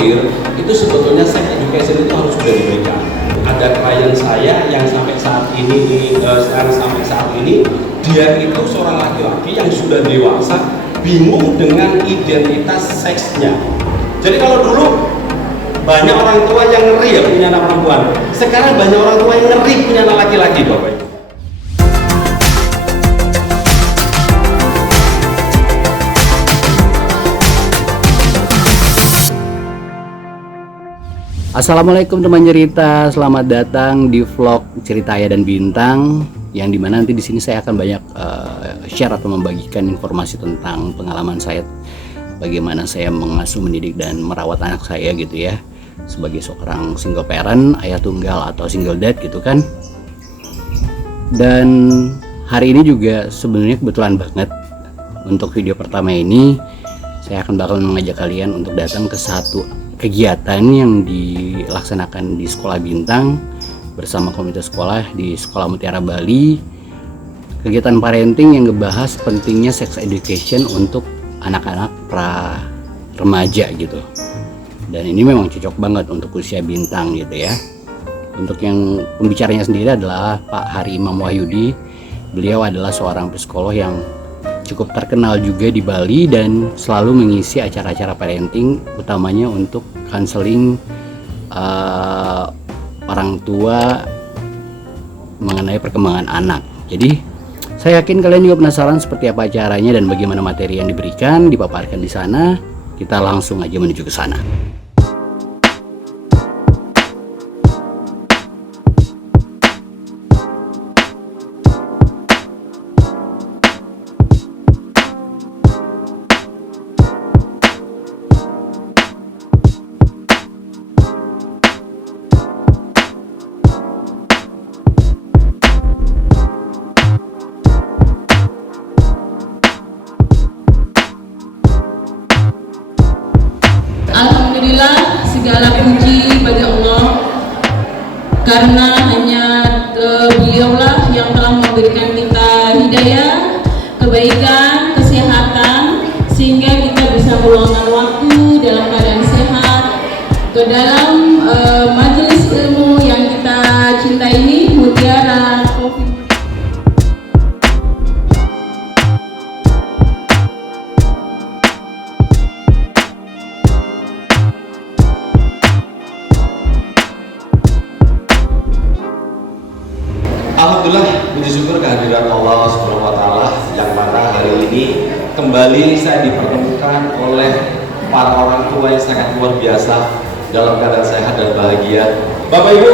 lahir itu sebetulnya sex education itu harus sudah diberikan. Ada klien saya yang sampai saat ini dia itu seorang laki-laki yang sudah dewasa, bingung dengan identitas seksnya. Jadi kalau dulu banyak orang tua yang ngeri ya punya anak perempuan, sekarang banyak orang tua yang ngeri punya anak laki-laki, Bapak Ibu. Assalamualaikum teman cerita, selamat datang di vlog Cerita Ayah dan Bintang, yang dimana nanti di sini saya akan banyak share atau membagikan informasi tentang pengalaman saya, bagaimana saya mengasuh, mendidik dan merawat anak saya gitu ya, sebagai seorang single parent, ayah tunggal atau single dad gitu kan. Dan hari ini juga sebenarnya kebetulan banget untuk video pertama ini saya akan bakal mengajak kalian untuk datang ke satu kegiatan yang dilaksanakan di Sekolah Bintang bersama komunitas sekolah di Sekolah Mutiara Bali. Kegiatan parenting yang ngebahas pentingnya sex education untuk anak-anak pra remaja gitu. Dan ini memang cocok banget untuk usia Bintang gitu ya. Untuk yang pembicaranya sendiri adalah Pak Hari Imam Wahyudi. Beliau adalah seorang psikolog yang cukup terkenal juga di Bali dan selalu mengisi acara-acara parenting, utamanya untuk counseling orang tua mengenai perkembangan anak. Jadi saya yakin kalian juga penasaran seperti apa acaranya dan bagaimana materi yang diberikan, dipaparkan di sana. Kita langsung aja menuju ke sana. Alhamdulillah, segala puji bagi Allah, karena hanya beliaulah yang telah memberikan kita hidayah, kebaikan, kesehatan, sehingga kita bisa meluangkan waktu dalam keadaan sehat ke dalam majelis ilmu yang kita cintai ini, Mutiara Coffee. Alhamdulillah, puji syukur kehadiran Allah Subhanahu wa Ta'ala, yang mana hari ini kembali saya dipertemukan oleh para orang tua yang sangat luar biasa dalam keadaan sehat dan bahagia. Bapak Ibu,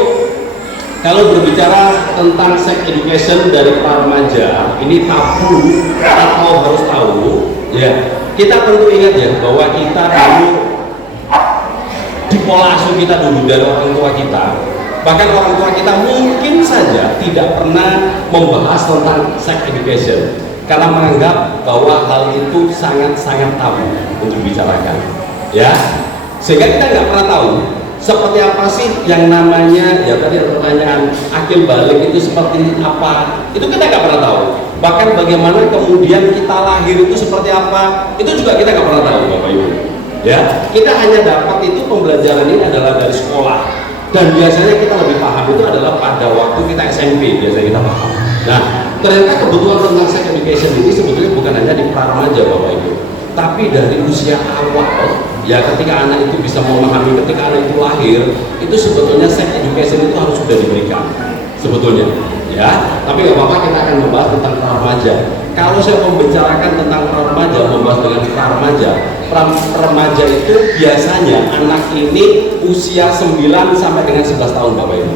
kalau berbicara tentang sex education dari para remaja, ini tabu atau harus tahu ya. Kita perlu ingat ya bahwa kita dulu di pola asuh kita dulu dari orang tua kita. Bahkan orang tua kita mungkin saja tidak pernah membahas tentang sex education karena menganggap bahwa hal itu sangat-sangat tabu untuk dibicarakan, ya. Sehingga kita nggak pernah tahu seperti apa sih yang namanya, ya tadi ada pertanyaan akil balik itu seperti apa, itu kita nggak pernah tahu. Bahkan bagaimana kemudian kita lahir itu seperti apa, itu juga kita nggak pernah tahu, Bapak Ibu. Ya, kita hanya dapat itu pembelajaran ini adalah dari sekolah. Dan biasanya kita lebih paham itu adalah pada waktu kita SMP, biasanya kita paham. Nah, ternyata kebutuhan tentang sex education ini sebetulnya bukan hanya di pra remaja, Bapak Ibu, tapi dari usia awal, ya ketika anak itu bisa memahami, ketika anak itu lahir, itu sebetulnya sex education itu harus sudah diberikan, sebetulnya. Ya, tapi nggak apa-apa, kita akan membahas tentang pra remaja. Kalau saya membicarakan tentang pra remaja, membahas dengan pra remaja itu biasanya anak ini usia 9 sampai dengan 11 tahun, Bapak Ibu.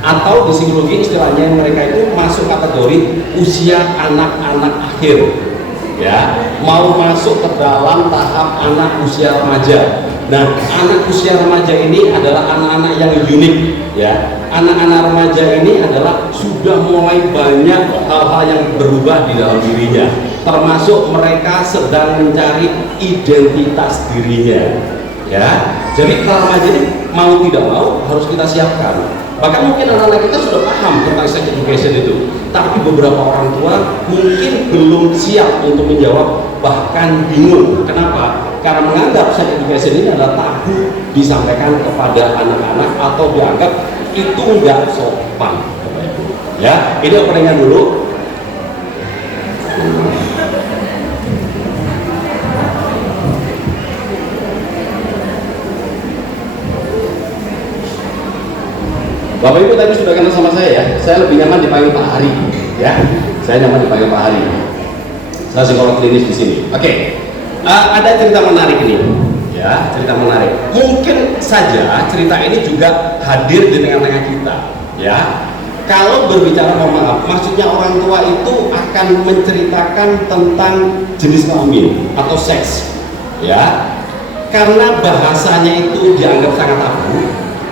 Atau di psikologi istilahnya mereka itu masuk kategori usia anak-anak akhir. Ya, mau masuk ke dalam tahap anak usia remaja. Nah, anak usia remaja ini adalah anak-anak yang unik, ya. Anak-anak remaja ini adalah sudah mulai banyak hal-hal yang berubah di dalam dirinya, termasuk mereka sedang mencari identitas dirinya, ya. Jadi para remaja ini mau tidak mau harus kita siapkan. Bahkan mungkin anak-anak kita sudah paham tentang sex education itu, tapi beberapa orang tua mungkin belum siap untuk menjawab bahkan bingung. Kenapa? Karena menganggap sex education ini adalah tabu disampaikan kepada anak-anak atau dianggap itu nggak sopan. Ya, ini openingnya dulu. Bapak Ibu tadi sudah kenal sama saya ya. Saya lebih nyaman dipanggil Pak Hari, ya. Saya nyaman dipanggil Pak Hari. Saya psikolog klinis di sini. Oke. Ada cerita menarik ini, ya. Cerita menarik. Mungkin saja cerita ini juga hadir di tengah-tengah kita, ya. Kalau berbicara, mohon maaf, maksudnya orang tua itu akan menceritakan tentang jenis kelamin atau seks, ya. Karena bahasanya itu dianggap sangat tabu.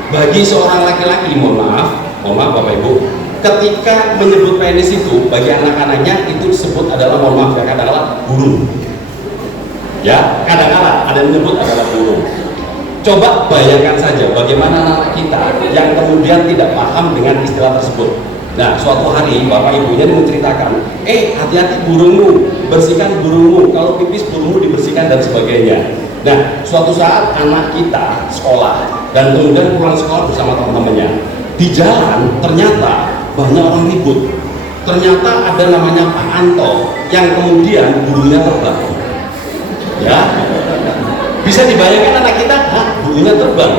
Bagi seorang laki-laki, mohon maaf Bapak Ibu, ketika menyebut penis itu bagi anak-anaknya itu disebut adalah, mohon maaf ya, kadang-kadang burung. Ya, kadang-kadang ada yang menyebut adalah burung. Coba bayangkan saja bagaimana anak kita yang kemudian tidak paham dengan istilah tersebut. Nah, suatu hari bapak ibunya menceritakan, hati-hati burungmu, bersihkan burungmu, kalau pipis burungmu dibersihkan dan sebagainya. Nah, suatu saat anak kita sekolah dan kemudian pulang sekolah bersama teman-temannya. Di jalan ternyata banyak orang ribut. Ternyata ada namanya Pak Anto yang kemudian burungnya terbang. Ya, bisa dibayangkan anak kita, burungnya terbang.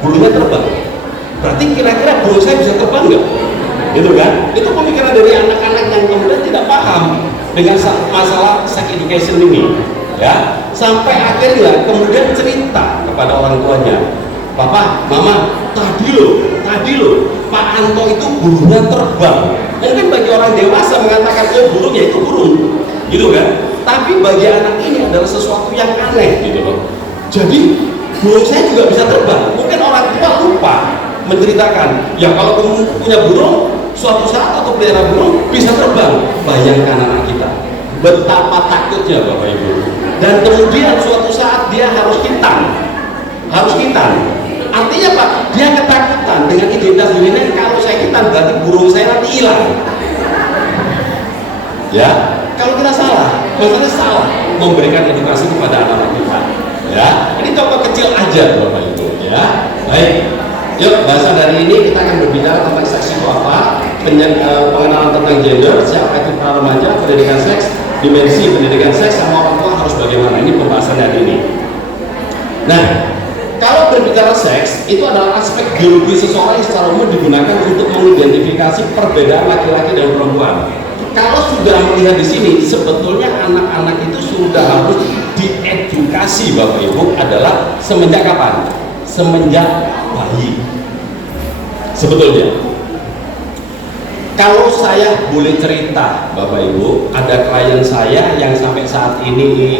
Burungnya terbang. Berarti kira-kira burung saya bisa terbang nggak? Gitu kan? Itu pemikiran dari anak-anak yang kemudian tidak paham dengan masalah sex education ini. Ya, sampai akhirnya kemudian cerita kepada orang tuanya, Papa, Mama, tadi loh, Pak Anto itu burungnya terbang. Mungkin bagi orang dewasa mengatakan, burung ya itu burung, gitu kan? Tapi bagi anak ini adalah sesuatu yang aneh, gitu loh. Jadi burung saya juga bisa terbang. Mungkin orang tua lupa menceritakan, ya kalau kamu punya burung, suatu saat atau pelihara burung bisa terbang. Bayangkan anak kita, betapa takutnya Bapak Ibu. Dan kemudian suatu saat dia harus hitam. Artinya Pak, dia ketakutan dengan identitas dirinya, kalau saya hitam berarti burung saya nanti hilang. Ya, kalau kita salah, maksudnya salah memberikan edukasi kepada anak-anak kita. Ya, ini contoh kecil aja Bapak Ibu. Ya, baik. Yuk, bahasan dari ini kita akan berbicara tentang seks itu apa, pengenalan tentang gender, siapa itu para remaja, pendidikan seks, dimensi pendidikan seks, sama orang tua harus bagaimana. Ini pembahasannya hari ini. Nah, kalau berbicara seks, itu adalah aspek biologi seseorang yang secara umum digunakan untuk mengidentifikasi perbedaan laki-laki dan perempuan. Kalau sudah melihat di sini, sebetulnya anak-anak itu sudah harus diedukasi Bapak Ibu adalah semenjak kapan? Semenjak bayi. Sebetulnya. Kalau saya boleh cerita, Bapak Ibu, ada klien saya yang sampai saat ini,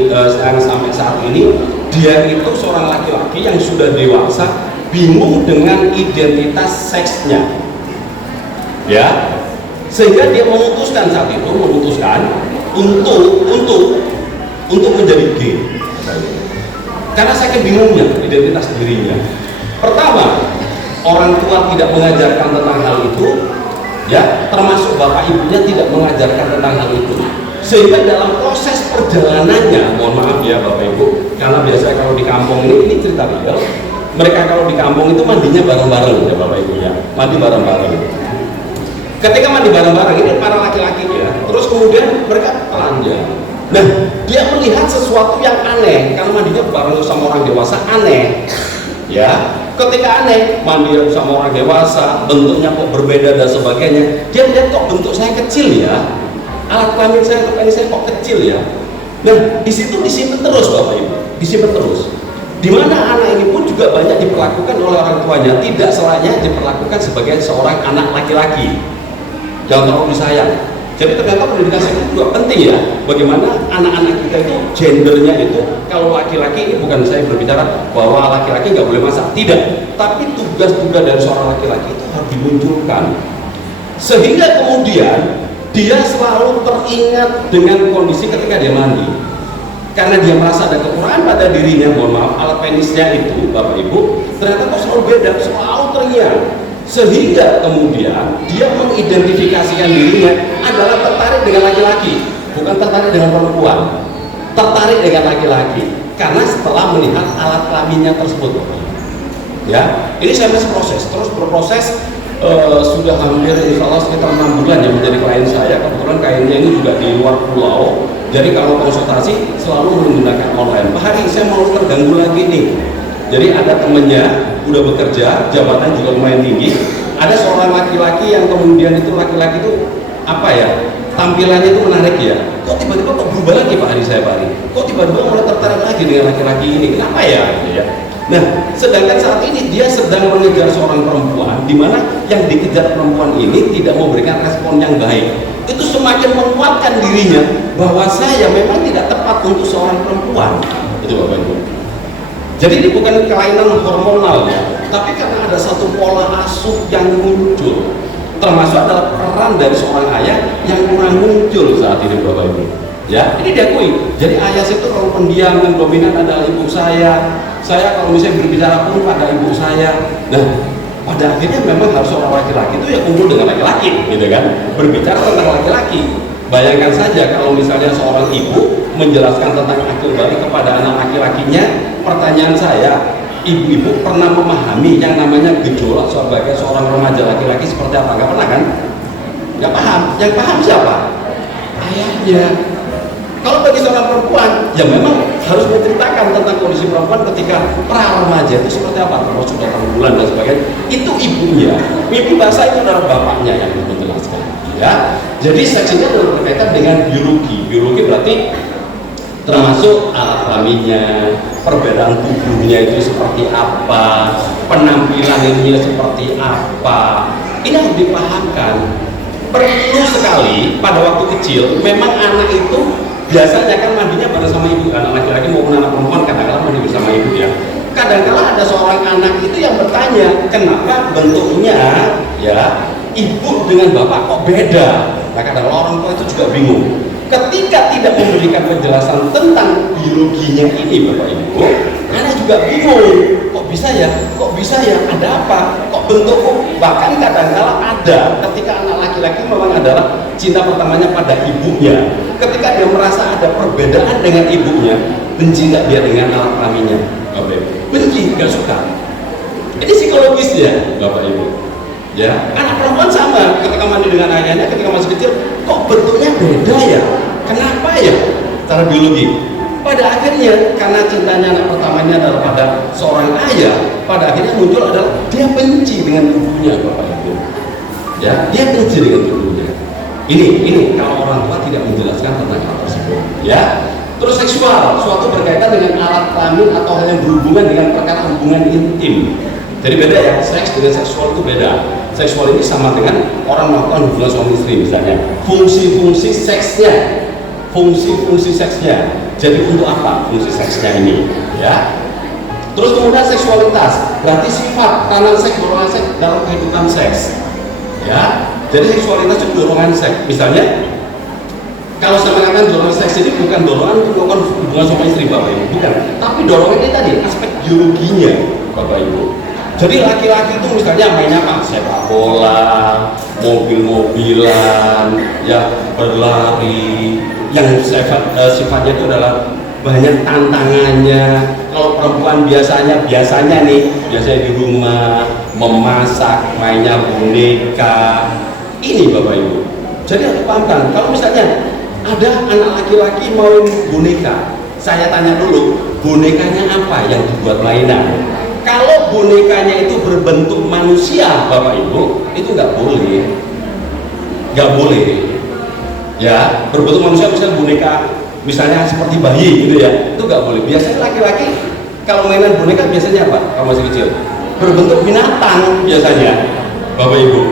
dia itu seorang laki-laki yang sudah dewasa, bingung dengan identitas seksnya, ya, sehingga dia memutuskan saat itu untuk menjadi gay, karena saya bingungnya identitas dirinya. Pertama, orang tua tidak mengajarkan tentang hal itu. Ya, termasuk bapak ibunya tidak mengajarkan tentang hal itu, sehingga dalam proses perjalanannya, mohon maaf ya bapak ibu, karena biasanya kalau di kampung ini cerita real, mereka kalau di kampung itu mandinya bareng-bareng ya bapak ibu ya, mandi bareng-bareng. Ketika mandi bareng-bareng ini para laki-laki ya, terus kemudian mereka telanjang. Nah, dia melihat sesuatu yang aneh karena mandinya bareng sama orang dewasa, aneh. Ya, ketika aneh, mandi sama orang dewasa, bentuknya kok berbeda dan sebagainya. Dia lihat kok bentuk saya kecil ya, alat kelamin saya, ini saya kok kecil ya. Nah, di situ disimpan terus Bapak Ibu, disimpan terus. Di mana anak ini pun juga banyak diperlakukan oleh orang tuanya, tidak selayaknya diperlakukan sebagai seorang anak laki-laki. Jangan terlalu disayang. Jadi ternyata pendidikan seks itu juga penting ya. Bagaimana anak-anak kita itu gendernya itu, kalau laki-laki ini bukan saya berbicara bahwa laki-laki nggak boleh masak, tidak. Tapi tugas-tugas dari seorang laki-laki itu harus dimunculkan, sehingga kemudian dia selalu teringat dengan kondisi ketika dia mandi, karena dia merasa ada kekurangan pada dirinya. Mohon maaf, alat penisnya itu Bapak Ibu ternyata kok selalu beda, selalu teringat, sehingga kemudian dia mengidentifikasikan dirinya adalah tertarik dengan laki-laki, bukan tertarik dengan perempuan. tertarik dengan laki-laki karena setelah melihat alat kelaminnya tersebut. Ya, ini saya masih proses, terus berproses sudah hampir insya Allah sekitar 6 bulan yang menjadi klien saya. Kebetulan kliennya ini juga di luar pulau, jadi kalau konsultasi selalu menggunakan online. Pak Hari, saya mau terganggu lagi nih. Jadi ada temennya udah bekerja, jabatan juga lumayan tinggi. Ada seorang laki-laki yang kemudian itu laki-laki itu apa ya, tampilannya itu menarik ya. Kok tiba-tiba kok berubah lagi Pak Hari, saya Pak Hari? Kok tiba-tiba mulai tertarik lagi dengan laki-laki ini? Kenapa ya? Gitu ya. Nah, sedangkan saat ini dia sedang mengejar seorang perempuan, di mana yang dikejar perempuan ini tidak memberikan respon yang baik. Itu semakin menguatkan dirinya bahwa saya memang tidak tepat untuk seorang perempuan. Itu Bapak Ibu. Jadi ini bukan kelainan hormonal ya, tapi karena ada satu pola asuh yang muncul, termasuk adalah peran dari seorang ayah yang kurang muncul saat ini Bapak Ibu. Ya, ini diakui. Jadi ayah itu kalau pendiam dan dominan adalah ibu saya. Saya kalau misalnya berbicara pun pada ibu saya. Nah, pada akhirnya memang harus seorang laki-laki itu ya kumpul dengan laki-laki, gitu kan? Berbicara tentang laki-laki. Bayangkan saja kalau misalnya seorang ibu menjelaskan tentang akil balik kepada anak laki-lakinya. Pertanyaan saya, ibu-ibu pernah memahami yang namanya gejolak sebagai seorang remaja laki-laki seperti apa? Nggak pernah kan? Nggak paham. Yang paham siapa? Ayahnya. Kalau bagi seorang perempuan, ya memang harus menceritakan tentang kondisi perempuan ketika pra-remaja itu seperti apa, termasuk datang bulan dan sebagainya. Itu ibunya. Mimpi basah itu adalah bapaknya yang menjelaskan. Ya, jadi seksinya berkaitan dengan biologi. Biologi berarti termasuk alat kelaminnya, perbedaan tubuhnya itu seperti apa, penampilan ininya seperti apa. Ini harus dipahamkan. Perlu sekali pada waktu kecil, memang anak itu biasanya kan mandinya bareng sama ibu, anak laki-laki maupun anak perempuan kadang-kadang mandi bersama ibu ya. Kadang-kadang ada seorang anak itu yang bertanya, kenapa bentuknya ya ibu dengan bapak kok beda? Nah kadang-kadang orang tua itu juga bingung. Ketika tidak memberikan penjelasan tentang biologinya ini Bapak Ibu, anak juga bingung. Kok bisa ya? Kok bisa ya? Ada apa? Kok bentukku? Bahkan kadang-kadang ada ketika anak laki-laki memang adalah cinta pertamanya pada ibunya. Ketika dia merasa ada perbedaan dengan ibunya, benci nggak dia dengan alat kelaminnya? Bapak Ibu, benci, nggak suka. Ini psikologis ya Bapak Ibu. Ya, anak perempuan sama ketika mandi dengan ayahnya ketika masih kecil, kok bentuknya beda ya? Kenapa ya? Secara biologi. Pada akhirnya karena cintanya anak pertamanya adalah pada seorang ayah, pada akhirnya muncul adalah dia benci dengan ibunya Bapak Ibu. Ya, dia benci dengan ibunya. Ini kalau orang tua tidak menjelaskan tentang hal tersebut. Ya. Terus seksual, suatu berkaitan dengan alat kelamin atau hal yang berhubungan dengan perkara hubungan intim. Jadi beda ya, seks dengan seksual itu beda. Seksual ini sama dengan orang melakukan hubungan suami istri misalnya. Fungsi-fungsi seksnya. Jadi untuk apa fungsi seksnya ini? Ya. Terus kemudian seksualitas, berarti sifat kanan seks, dorongan seks dalam kehidupan seks. Ya. Jadi seksualitas itu dorongan seks. Misalnya, kalau saya mengatakan dorongan seks ini bukan dorongan untuk melakukan hubungan suami istri Bapak Ibu, bukan. Tapi dorongan ini tadi aspek biologinya Bapak Ibu. Jadi laki-laki itu misalnya mainnya apa? Sepak bola, mobil-mobilan, ya berlari, yang sifatnya itu adalah banyak tantangannya. Kalau perempuan biasanya di rumah memasak, mainnya boneka. Ini Bapak Ibu. Jadi harus pahamkan. Kalau misalnya ada anak laki-laki mau boneka, saya tanya dulu, bonekanya apa yang dibuat mainan? Kalau bonekanya itu berbentuk manusia, Bapak Ibu, itu nggak boleh. Ya, berbentuk manusia misalnya boneka, misalnya seperti bayi gitu ya, itu nggak boleh. Biasanya laki-laki kalau mainan boneka biasanya apa? Kalau masih kecil, berbentuk binatang biasanya, Bapak Ibu.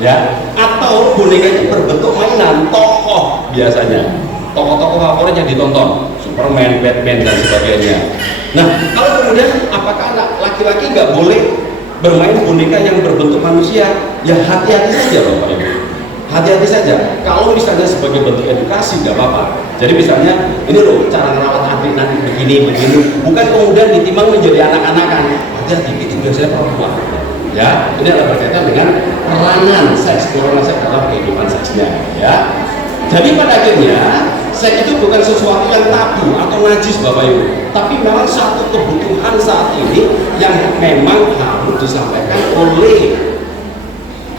Ya, atau bonekanya berbentuk mainan, tokoh biasanya, tokoh-tokoh favorit yang ditonton, Superman, Batman dan sebagainya. Nah, kalau kemudian apakah anak laki-laki nggak boleh bermain boneka yang berbentuk manusia? Ya hati-hati saja Bapak Ibu. Hati-hati saja. Kalau misalnya sebagai bentuk edukasi nggak apa-apa. Jadi misalnya ini loh cara merawat atlet nanti begini. Bukan kemudian ditimbang menjadi anak-anakan. Hati-hati itu biasanya perempuan. Ya, ini adalah berkaitan dengan peranan seks dalam kehidupan seksnya. Ya. Jadi pada akhirnya seks itu bukan sesuatu yang tabu atau najis Bapak Ibu, tapi memang satu kebutuhan saat ini yang memang harus disampaikan oleh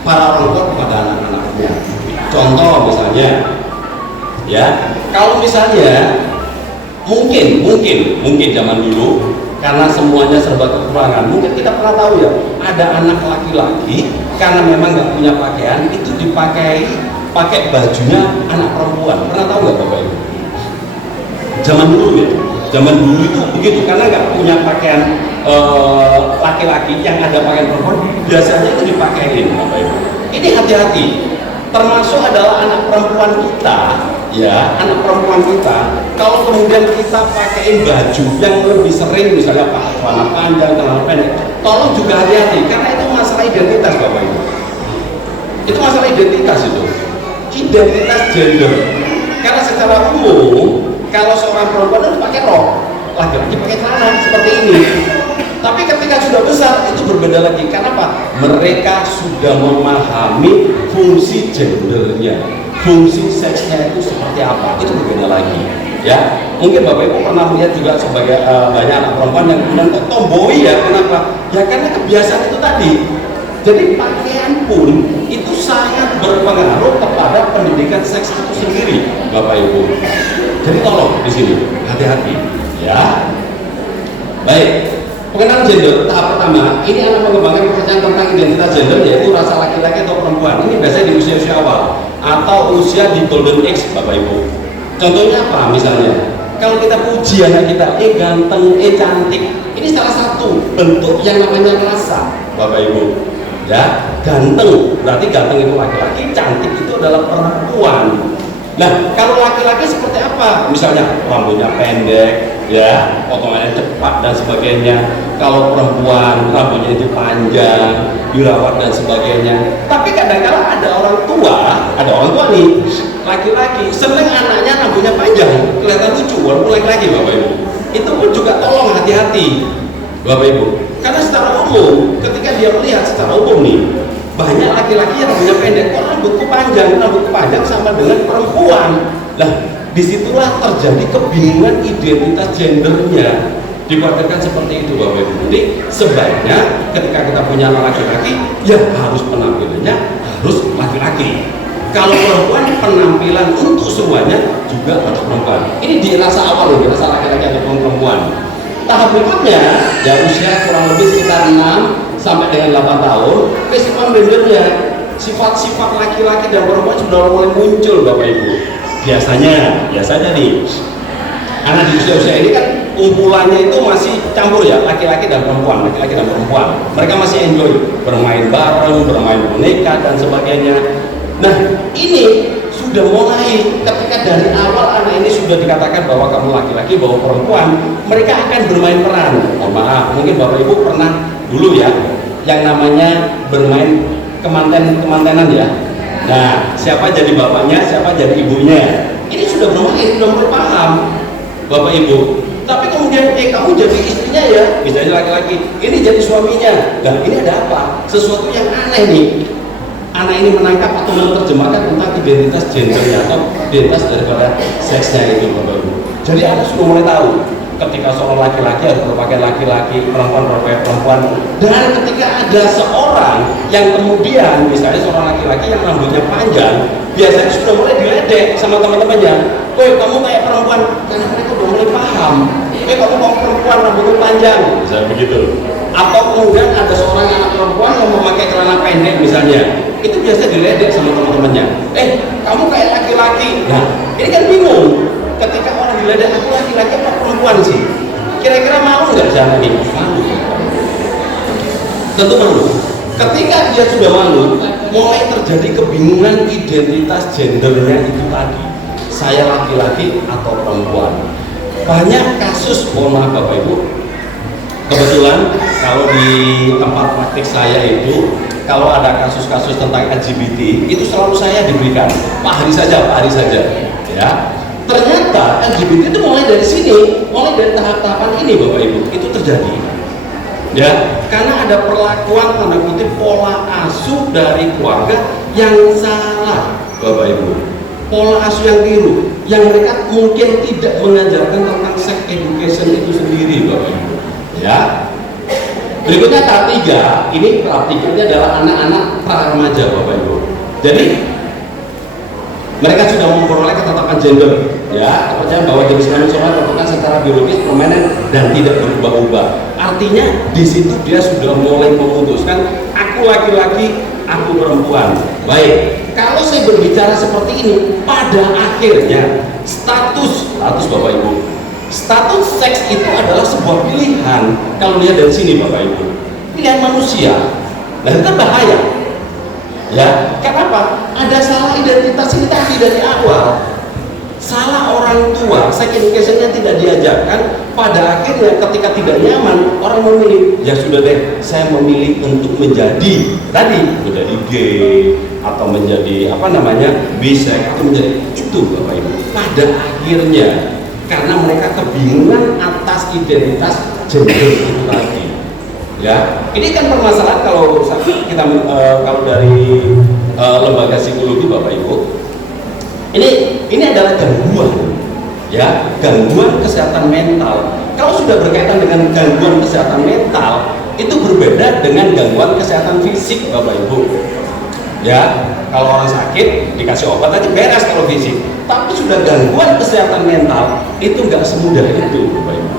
para orang tua kepada anak-anaknya. Contoh misalnya, ya, kalau misalnya mungkin zaman dulu karena semuanya serba kekurangan, mungkin kita pernah tahu ya, ada anak laki-laki karena memang nggak punya pakaian itu pakai bajunya anak perempuan. Pernah tahu nggak Bapak Ibu? Zaman dulu itu begitu, karena nggak punya pakaian laki-laki yang ada pakaian perempuan, biasanya itu dipakein Bapak Ibu. Ini hati-hati, termasuk adalah anak perempuan kita, ya, anak perempuan kita. Kalau kemudian kita pakein baju yang lebih sering, misalnya pakai celana panjang, celana pendek, tolong juga hati-hati, karena itu masalah identitas Bapak Ibu. Itu masalah identitas itu. Identitas gender, karena secara umum kalau seorang perempuan itu pakai rok, laki-laki pakai celana seperti ini. Tapi ketika sudah besar itu berbeda lagi. Kenapa? Mereka sudah memahami fungsi gendernya, fungsi seksnya itu seperti apa. Itu berbeda lagi. Ya, mungkin Bapak Ibu pernah melihat juga sebagai banyak anak perempuan yang kemudian tomboy ya. Kenapa? Ya karena kebiasaan itu tadi. Jadi pakaian pun itu sangat berpengaruh kepada pendidikan seks itu sendiri, Bapak Ibu. Jadi tolong di sini hati-hati, ya. Baik, pengenalan gender tahap pertama ini akan mengembangkan kepercayaan tentang identitas gender, yaitu rasa laki-laki atau perempuan. Ini biasanya di usia-usia awal atau usia di golden age, Bapak Ibu. Contohnya apa? Misalnya, kalau kita puji anak kita, ganteng, cantik, ini salah satu bentuk yang namanya rasa, Bapak Ibu. Ya, ganteng berarti ganteng itu laki-laki, cantik itu adalah perempuan. Nah, kalau laki-laki seperti apa? Misalnya rambutnya pendek, ya, potongannya cepat dan sebagainya. Kalau perempuan rambutnya itu panjang, dirawat dan sebagainya. Tapi kadang-kadang ada orang tua nih, laki-laki seneng anaknya rambutnya panjang, kelihatan lucu walaupun laki-laki, Bapak Ibu. Itu pun juga tolong hati-hati, Bapak Ibu. Karena secara umum, ketika dia melihat secara umum nih, banyak laki-laki yang rambutnya pendek, kok rambutku panjang sama dengan perempuan. Nah, disitulah terjadi kebingungan identitas gendernya. Dikhawatirkan seperti itu, Bapak Ibu. Jadi sebaiknya ketika kita punya anak laki-laki, ya harus penampilannya harus laki-laki. Kalau perempuan, penampilan untuk semuanya juga harus perempuan. Ini di rasa awal loh, di rasa laki-laki ataupun perempuan. Tahap berikutnya, ya usia kurang lebih sekitar 6 sampai dengan 8 tahun, kehidupan gendernya, sifat-sifat laki-laki dan perempuan sudah mulai muncul, Bapak Ibu. Biasanya nih, anak di usia-usia ini kan kumpulannya itu masih campur ya, laki-laki dan perempuan. Mereka masih enjoy bermain bareng, bermain boneka dan sebagainya. Nah, ini sudah mulai ketika dari awal anak ini sudah dikatakan bahwa kamu laki-laki, bahwa perempuan, mereka akan bermain peran. Oh, maaf, mungkin Bapak Ibu pernah dulu ya yang namanya bermain kemantenan ya. Nah, siapa jadi bapaknya, siapa jadi ibunya. Ini sudah bermain, sudah mulai paham, Bapak Ibu. Tapi kemudian kamu jadi istrinya ya, misalnya laki-laki, ini jadi suaminya. Nah, ini ada apa? Sesuatu yang aneh nih. Anak ini menangkap atau menerjemahkan tentang identitas gendernya atau identitas daripada seksnya itu, Bapak Ibu. Jadi anak sudah mulai tahu ketika seorang laki-laki harus berpakaian laki-laki, perempuan berpakaian perempuan. Dan ketika ada seorang yang kemudian misalnya seorang laki-laki yang rambutnya panjang, biasanya sudah mulai diledek sama teman-temannya. Woi, kamu kayak perempuan, karena mereka sudah mulai paham. Woi, kamu mau perempuan rambutnya panjang, misalnya begitu. Atau kemudian ada seorang anak perempuan yang memakai celana pendek misalnya, itu biasa diledek sama teman-temannya. Kamu kayak laki-laki. Nah, ini kan bingung. Ketika orang diledek, aku laki-laki apa perempuan sih? Kira-kira malu nggak sih anak ini? Malu. Tentu malu. Ketika dia sudah malu, mulai terjadi kebingungan identitas gendernya itu tadi. Saya laki-laki atau perempuan. Banyak kasus, mohon maaf Bapak Ibu, kebetulan kalau di tempat praktik saya itu, kalau ada kasus-kasus tentang LGBT, itu selalu saya diberikan Pak Hari saja, ya. Ternyata LGBT itu mulai dari sini, mulai dari tahap-tahapan ini, Bapak Ibu, itu terjadi, ya, karena ada perlakuan tanda kutip pola asuh dari keluarga yang salah, Bapak Ibu, pola asuh yang keliru. yang mereka mungkin tidak mengajarkan tentang sex education itu sendiri, Bapak Ibu. Ya. Berikutnya tahap 3, ini tahap 3 ini adalah anak-anak pra remaja, Bapak Ibu. Jadi mereka sudah memperoleh ketetapan gender, ya, kepercayaan bahwa jenis kelamin seorang tentukan secara biologis, permanen dan tidak berubah-ubah. Artinya di situ dia sudah mulai memutuskan aku laki-laki, aku perempuan. Baik, kalau saya berbicara seperti ini, pada akhirnya status Bapak Ibu, status seks itu adalah sebuah pilihan. Kalau lihat dari sini Bapak Ibu, pilihan manusia. Nah itu kan bahaya. Ya, kenapa? Ada salah identitas ini tadi dari awal. Salah orang tua, sex education-nya tidak diajarkan. Pada akhirnya ketika tidak nyaman, orang memilih, ya sudah deh, saya memilih untuk menjadi gay atau menjadi bisex atau menjadi itu, Bapak Ibu. Pada akhirnya karena mereka kebingungan atas identitas gender itu tadi. Ya, ini kan permasalahan kalau kita kalau dari lembaga psikologi Bapak Ibu, ini adalah gangguan, ya, gangguan kesehatan mental. Kalau sudah berkaitan dengan gangguan kesehatan mental, itu berbeda dengan gangguan kesehatan fisik, Bapak Ibu. Ya, kalau orang sakit dikasih obat aja beres kalau fisik, tapi sudah gangguan kesehatan mental itu nggak semudah itu, Bapak Ibu.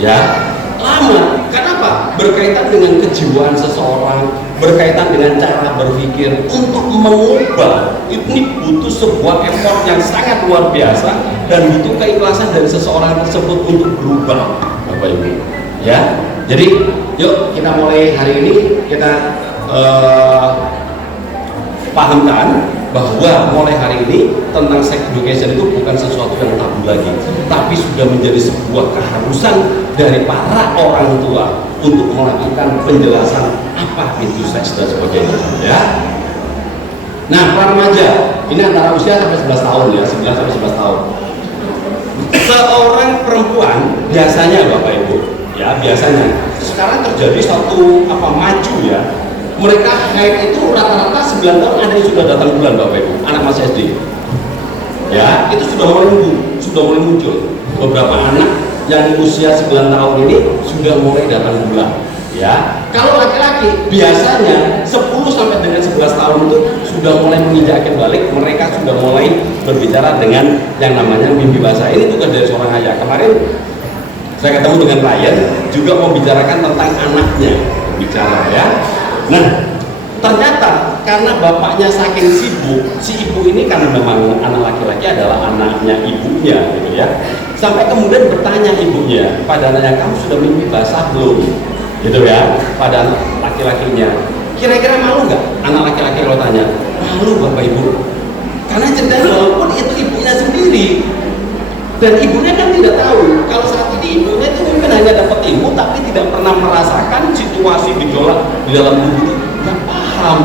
Ya. Lama, kenapa? Berkaitan dengan kejiwaan seseorang, berkaitan dengan cara berpikir. Untuk mengubah ini butuh sebuah effort yang sangat luar biasa dan butuh keikhlasan dari seseorang tersebut untuk berubah, Bapak Ibu. Ya, jadi yuk kita mulai hari ini kita pahamkan bahwa mulai hari ini tentang sex education itu bukan sesuatu yang tabu lagi, tapi sudah menjadi sebuah keharusan dari para orang tua untuk melakukan penjelasan apa itu seks dan sebagainya. Ya. Nah, para remaja ini antara usia sampai 11 tahun ya, 11 sampai 11 tahun. Seorang perempuan biasanya Bapak Ibu, ya biasanya sekarang terjadi satu maju ya. Mereka haid itu rata-rata 9 tahun ada yang sudah datang bulan Bapak Ibu, anak masih SD. Ya, itu sudah mulai muncul. Beberapa anak yang usia 9 tahun ini sudah mulai datang bulan. Ya, kalau laki-laki biasanya 10 sampai dengan 11 tahun itu sudah mulai menginjakkan balik, mereka sudah mulai berbicara dengan yang namanya mimpi basah. Ini tugas dari seorang ayah. Kemarin saya ketemu dengan klien juga membicarakan tentang anaknya, bicara ya. Nah, ternyata karena bapaknya saking sibuk, si ibu ini karena memang anak laki-laki adalah anaknya ibunya, gitu ya. Sampai kemudian bertanya ibunya, pada anaknya, kamu sudah mimpi basah belum? Gitu ya, pada laki-lakinya. Kira-kira malu nggak anak laki-laki kalau tanya? Malu Bapak Ibu, karena cenderung walaupun itu ibunya sendiri. Dan ibunya kan tidak tahu kalau saat ini ibunya itu mungkin hanya dapat ilmu tapi tidak pernah merasakan situasi gejolak di dalam tubuh itu, nggak paham.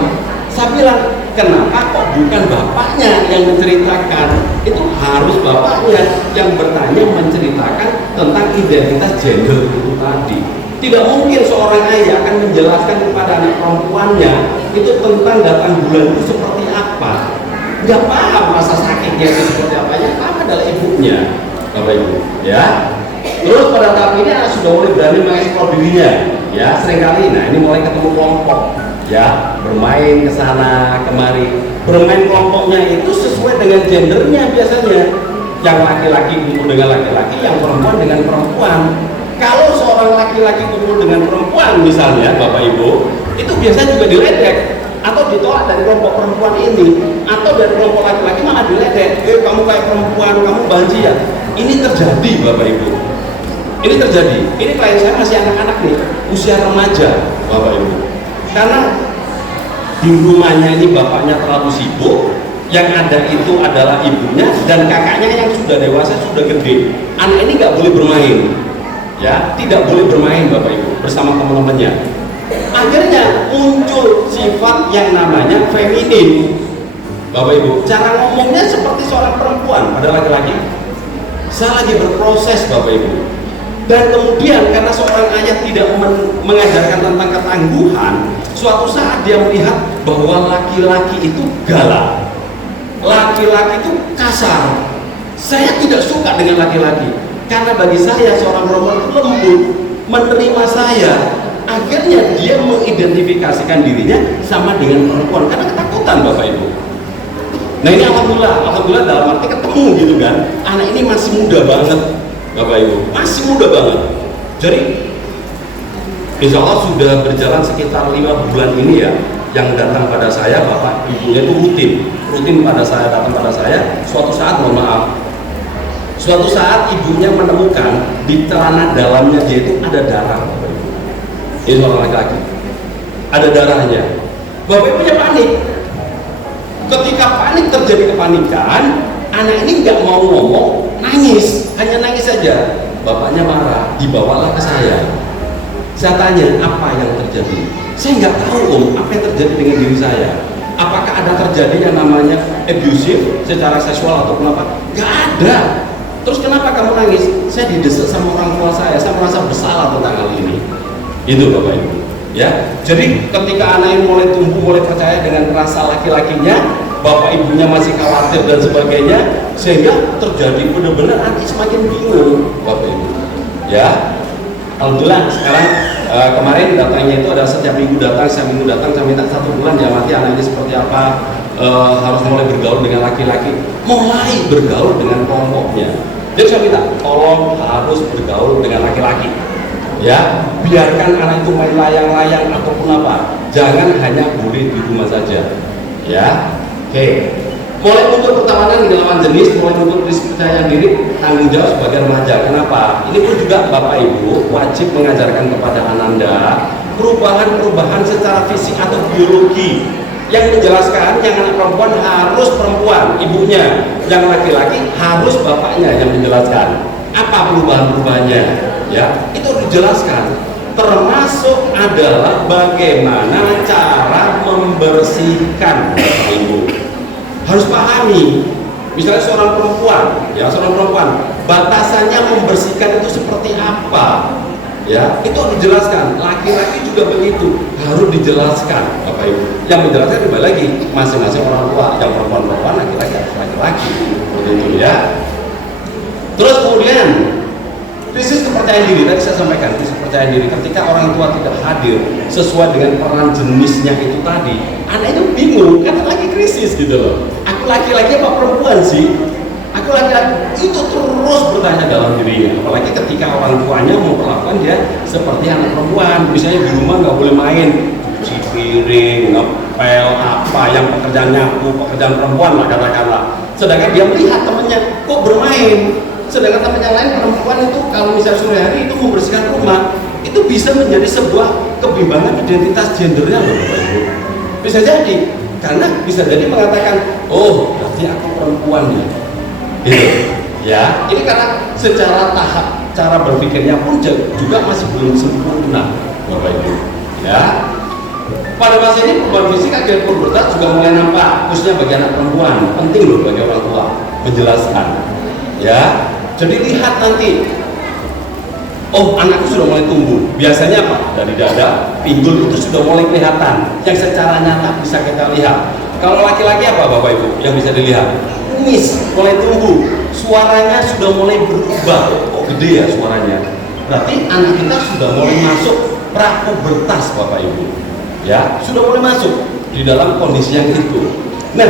Saya bilang, kenapa kok bukan bapaknya yang menceritakan? Itu harus bapaknya yang bertanya, menceritakan tentang identitas gender itu tadi. Tidak mungkin seorang ayah akan menjelaskan kepada anak perempuannya itu tentang datang bulan itu seperti apa. Nggak paham rasa sakitnya itu seperti apa, yang paham adalah ibunya, Bapak Ibu. Ya. Terus pada tahap ini anak sudah mulai berani mengeksplor dirinya, ya seringkali. Nah ini mulai ketemu kelompok, ya bermain ke sana kemari. Bermain kelompoknya itu sesuai dengan gendernya biasanya. Yang laki-laki kumpul dengan laki-laki, yang perempuan dengan perempuan. Kalau seorang laki-laki kumpul dengan perempuan misalnya, Bapak Ibu, itu biasanya juga diledek atau ditolak dari kelompok perempuan ini, atau dari kelompok laki-laki malah diledek, kamu kayak perempuan, kamu banci ya. Ini terjadi Bapak Ibu, ini terjadi. Ini klien saya masih anak-anak nih, usia remaja Bapak Ibu, karena di rumahnya ini bapaknya terlalu sibuk, yang ada itu adalah ibunya dan kakaknya yang sudah dewasa, sudah gede. Anak ini nggak boleh bermain, ya tidak boleh bermain Bapak Ibu bersama teman-temannya. Akhirnya muncul sifat yang namanya feminin, Bapak Ibu. Cara ngomongnya seperti seorang perempuan pada laki-laki. Saya lagi berproses Bapak Ibu. Dan kemudian karena seorang ayah tidak mengajarkan tentang ketangguhan, suatu saat dia melihat bahwa laki-laki itu galak, laki-laki itu kasar, Saya tidak suka dengan laki-laki, karena bagi saya seorang perempuan itu lembut, menerima saya. Akhirnya dia mengidentifikasikan dirinya sama dengan perempuan karena ketakutan, Bapak Ibu. Nah ini alhamdulillah dalam arti ketemu gitu kan. Anak ini masih muda banget, Bapak Ibu, masih muda banget. Jadi insya Allah sudah berjalan sekitar 5 bulan ini ya, yang datang pada saya bapak ibunya itu rutin pada saya, datang pada saya. Suatu saat, mohon maaf, suatu saat ibunya menemukan di celana dalamnya dia itu ada darah, Bapak Ibu. Ini seorang laki-laki, ada darahnya. Bapak ibunya panik. Ketika panik, terjadi kepanikan, anak ini nggak mau ngomong, nangis, hanya nangis saja. Bapaknya marah, dibawalah ke saya. Saya tanya, apa yang terjadi? Saya nggak tahu Om, apa yang terjadi dengan diri saya. Apakah ada terjadi yang namanya abusive secara seksual atau kenapa? Nggak ada. Terus kenapa kamu nangis? Saya didesak sama orang tua saya merasa bersalah tentang hal ini. Itu Bapak Ibu. Ya, jadi ketika anak ini mulai tumbuh, mulai percaya dengan rasa laki-lakinya, bapak ibunya masih khawatir dan sebagainya, sehingga terjadi benar-benar nanti semakin bingung, Bapak Ibu. Ya, alhamdulillah sekarang kemarin datangnya itu ada setiap minggu datang, saya minta 1 bulan ya mati anak ini seperti apa, harus mulai bergaul dengan laki-laki, mulai bergaul dengan kelompoknya. Jadi saya minta tolong harus bergaul dengan laki-laki. Ya, biarkan anak itu main layang-layang ataupun apa, jangan hanya boleh di rumah saja. Ya, oke. Mulai muncul pertemanan di lawan jenis, mulai muncul kepercayaan diri, tanggung jawab sebagai remaja. Kenapa? Ini pun juga Bapak Ibu wajib mengajarkan kepada Ananda perubahan-perubahan secara fisik atau biologi. Yang menjelaskan yang anak perempuan harus perempuan, ibunya, yang laki-laki harus bapaknya yang menjelaskan. Apa perubahan-perubahannya? Ya, itu dijelaskan. Termasuk adalah bagaimana cara membersihkan, Bapak Ibu. Harus pahami. Misalnya seorang perempuan, batasannya membersihkan itu seperti apa? Ya, itu dijelaskan. Laki-laki juga begitu, harus dijelaskan, Bapak Ibu. Yang menjelaskan kembali lagi masing-masing orang tua. Yang perempuan, laki-laki. Begitu ya. Terus kemudian krisis kepercayaan diri, tadi saya sampaikan krisis kepercayaan diri ketika orang tua tidak hadir sesuai dengan peran jenisnya itu tadi, anak itu bingung karena lagi krisis gitu loh. Aku laki-laki apa perempuan sih? Aku laki-laki, itu terus bertanya dalam dirinya. Apalagi ketika orang tuanya memperlakukan dia seperti anak perempuan. Misalnya di rumah nggak boleh main, cuci piring, ngepel, apa yang pekerjaan nyapu, pekerjaan perempuan lah katakanlah. Sedangkan dia melihat temannya kok bermain. Sedangkan teman yang lain perempuan itu kalau misalnya sore hari itu membersihkan rumah, itu bisa menjadi sebuah kebimbangan identitas gendernya loh Bapak Ibu. Bisa jadi, karena bisa jadi mengatakan, oh berarti aku perempuan ya. Gitu. Ya, ini karena secara tahap cara berpikirnya pun juga masih belum sempurna Bapak Ibu. Ya. Pada masa ini perubahan fisik akhir pubertas juga mulai nampak, khususnya bagi anak perempuan. Penting loh bagi orang tua menjelaskan. Ya. Jadi lihat nanti, oh anakku sudah mulai tumbuh. Biasanya apa? Dari dada, pinggul itu sudah mulai kelihatan. Yang secara nyata bisa kita lihat. Kalau laki-laki apa Bapak Ibu yang bisa dilihat? Kumis mulai tumbuh, suaranya sudah mulai berubah. Oh gede ya suaranya. Berarti anak kita sudah mulai masuk prapubertas Bapak Ibu. Ya, sudah mulai masuk di dalam kondisi yang itu. Nah,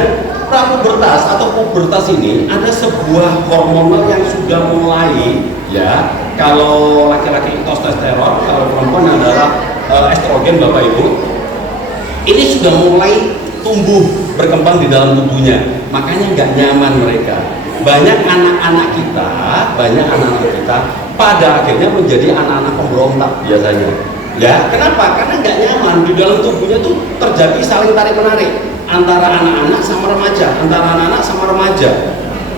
prapubertas atau pubertas ini ada sebuah hormonal yang sudah mulai, ya, kalau laki-laki testosteron, kalau perempuan adalah estrogen Bapak Ibu, ini sudah mulai tumbuh berkembang di dalam tubuhnya, makanya nggak nyaman mereka. Banyak anak-anak kita pada akhirnya menjadi anak-anak pemberontak biasanya. Ya, kenapa? Karena nggak nyaman di dalam tubuhnya tuh terjadi saling tarik menarik antara anak-anak sama remaja.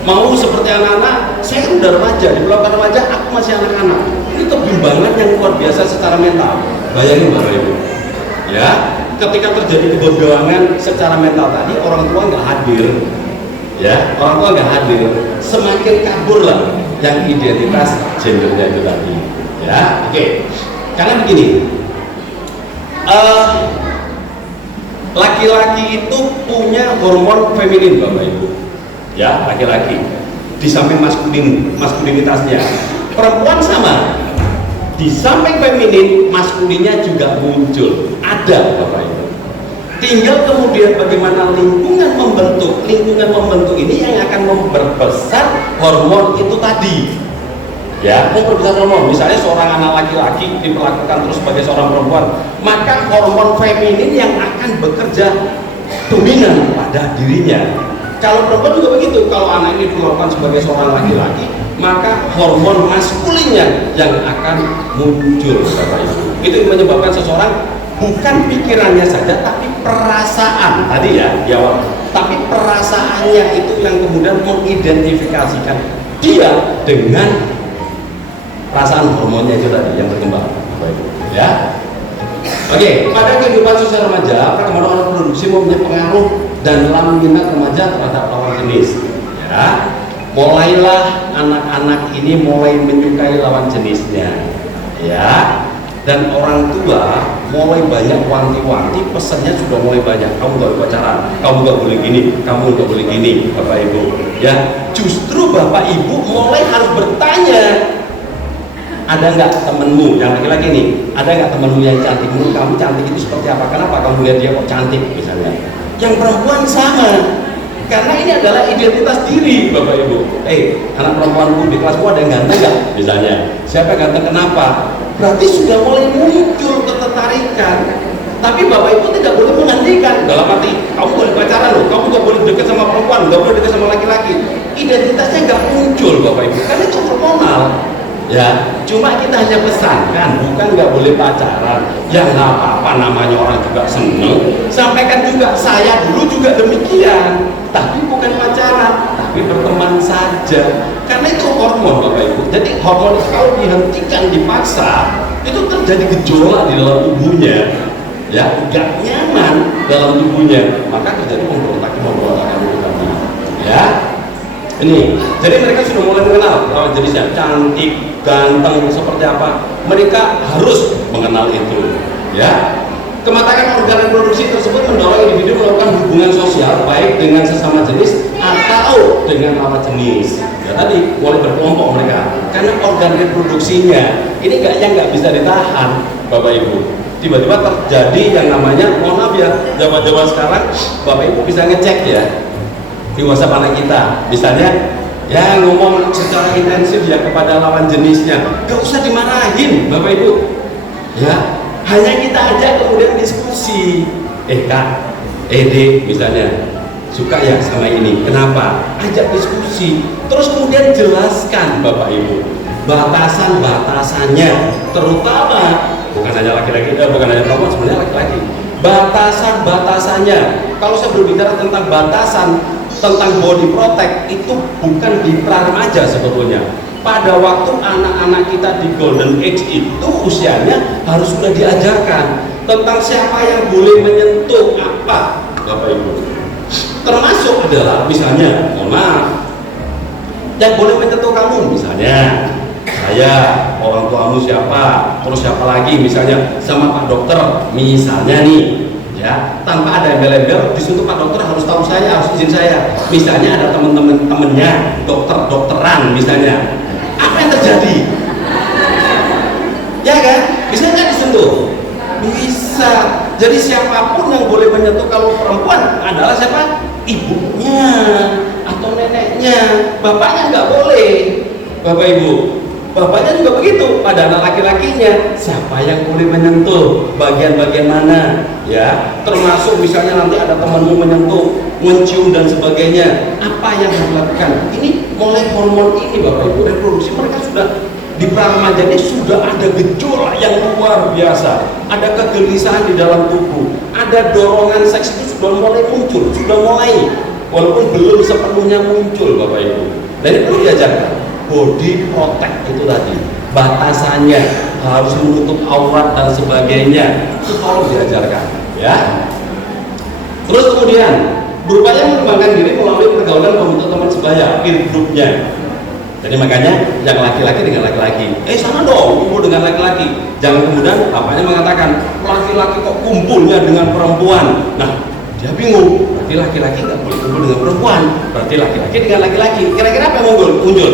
Mau seperti anak-anak, saya kan udah remaja, di belakang remaja aku masih anak-anak. Ini kebimbangan yang luar biasa secara mental. Bayangin Bapak Ibu. Ya, ketika terjadi kebimbangan secara mental tadi, orang tua nggak hadir. Ya, orang tua nggak hadir, semakin kabur lah yang identitas gendernya itu tadi. Ya, oke. Karena begini, laki-laki itu punya hormon feminin Bapak Ibu. Ya, laki-laki. di samping maskulinitasnya. Perempuan sama, di samping feminin, maskulinnya juga muncul. Ada Bapak Ibu. Tinggal kemudian bagaimana lingkungan membentuk ini yang akan memperbesar hormon itu tadi. Ya, memperbesar hormon. Misalnya seorang anak laki-laki diperlakukan terus sebagai seorang perempuan, maka hormon feminin yang akan bekerja dominan pada dirinya. Kalau perempuan juga begitu. Kalau anak ini diperlakukan sebagai seorang laki-laki, maka hormon maskulinnya yang akan muncul, Bapak Ibu. Itu yang menyebabkan seseorang bukan pikirannya saja, tapi perasaan tadi ya, tapi perasaannya itu yang kemudian mengidentifikasikan dia dengan perasaan hormonnya itu tadi yang berkembang, ya. Oke, pada kehidupan sosial remaja, perkembangan hormon produksi mempunyai pengaruh dan dalam minat remaja terhadap lawan jenis. Ya, mulailah anak-anak ini mulai menyukai lawan jenisnya, ya. Dan orang tua mulai banyak wanti-wanti, pesannya sudah mulai banyak. Kamu gak boleh pacaran, kamu gak boleh gini, kamu gak boleh gini, Bapak Ibu. Ya, justru Bapak Ibu mulai harus bertanya, ada nggak temenmu yang laki-laki nih? Ada nggak temenmu yang cantik? Menurut kamu cantik itu seperti apa? Kenapa kamu lihat dia kok cantik misalnya? Yang perempuan sama, karena ini adalah identitas diri, Bapak Ibu. Anak perempuanku di kelasmu ada yang ganteng nggak? Misalnya, siapa yang ganteng? Kenapa? Berarti sudah mulai muncul ketertarikan. Tapi Bapak Ibu tidak boleh menghentikan. Dalam arti, kamu boleh pacaran loh, kamu nggak boleh dekat sama perempuan, nggak boleh dekat sama laki-laki. Identitasnya nggak muncul, Bapak Ibu, karena itu hormonal. Ya, cuma kita hanya pesankan, bukan nggak boleh pacaran. Ya nggak apa-apa, namanya orang juga seneng. Sampaikan juga, saya dulu juga demikian, tapi bukan pacaran, tapi berteman saja. Karena itu hormon, Bapak Ibu. Jadi hormon itu kalau dihentikan, dipaksa, itu terjadi gejolak di dalam tubuhnya. Ya, nggak nyaman dalam tubuhnya, maka terjadi pemberontakan itu tadi. Ya. Ini, jadi mereka sudah mulai mengenal lawan jenisnya, cantik, ganteng, seperti apa. Mereka harus mengenal itu, ya. Kematangan organ reproduksi tersebut mendorong individu melakukan hubungan sosial baik dengan sesama jenis atau dengan lawan jenis. Ya tadi mulai berkelompok mereka, karena organ reproduksinya ini nggak bisa ditahan, Bapak Ibu. Tiba-tiba terjadi yang namanya, mohon maaf ya, zaman-zaman sekarang, Bapak Ibu bisa ngecek ya di WhatsApp anak kita, misalnya ya ngomong secara intensif ya kepada lawan jenisnya, gak usah dimarahin Bapak Ibu, ya hanya kita ajak kemudian diskusi. Kak, Dek misalnya suka ya sama ini, kenapa? Ajak diskusi, terus kemudian jelaskan Bapak Ibu batasan-batasannya, terutama bukan hanya laki-laki, bukan hanya perempuan, sebenarnya laki-laki, batasan-batasannya. Kalau saya berbicara tentang batasan tentang body protect, itu bukan di pra remaja sebetulnya. Pada waktu anak-anak kita di golden age itu usianya harus sudah diajarkan tentang siapa yang boleh menyentuh apa, Bapak Ibu. Termasuk adalah misalnya, mohon maaf, yang boleh menyentuh kamu misalnya saya, orang tuamu siapa, terus siapa lagi misalnya sama Pak Dokter misalnya nih. Ya, tanpa ada embel-embel, di situ Pak Dokter harus tahu saya, harus izin saya. Misalnya ada teman-temannya, dokteran misalnya. Apa yang terjadi? Ya kan? Bisa nggak disentuh? Bisa. Jadi siapapun yang boleh menyentuh kalau perempuan adalah siapa? Ibunya atau neneknya. Bapaknya nggak boleh, Bapak Ibu. Bapaknya juga begitu pada anak laki-lakinya. Siapa yang boleh menyentuh bagian-bagian mana, ya? Termasuk misalnya nanti ada temanmu menyentuh, mencium dan sebagainya. Apa yang harus dilakukan? Ini mulai hormon ini, Bapak Ibu, reproduksi mereka sudah di pra remaja ini sudah ada gejolak yang luar biasa. Ada kegelisahan di dalam tubuh, ada dorongan seks itu sudah mulai muncul, sudah mulai, walaupun belum sepenuhnya muncul, Bapak Ibu. Dan ini perlu diajarkan. Body protect itu tadi, batasannya harus menutup aurat dan sebagainya, itu tolong diajarkan, ya. Terus kemudian berupaya mengembangkan diri melalui pergaulan membentuk teman sebaya, peer group-nya. Jadi makanya yang laki-laki dengan laki-laki, sana dong kumpul dengan laki-laki. Jangan kemudian bapaknya mengatakan laki-laki kok kumpulnya dengan perempuan. Nah, Dia bingung, berarti laki-laki nggak boleh kumpul dengan perempuan, berarti laki-laki dengan laki-laki. Kira-kira apa yang muncul?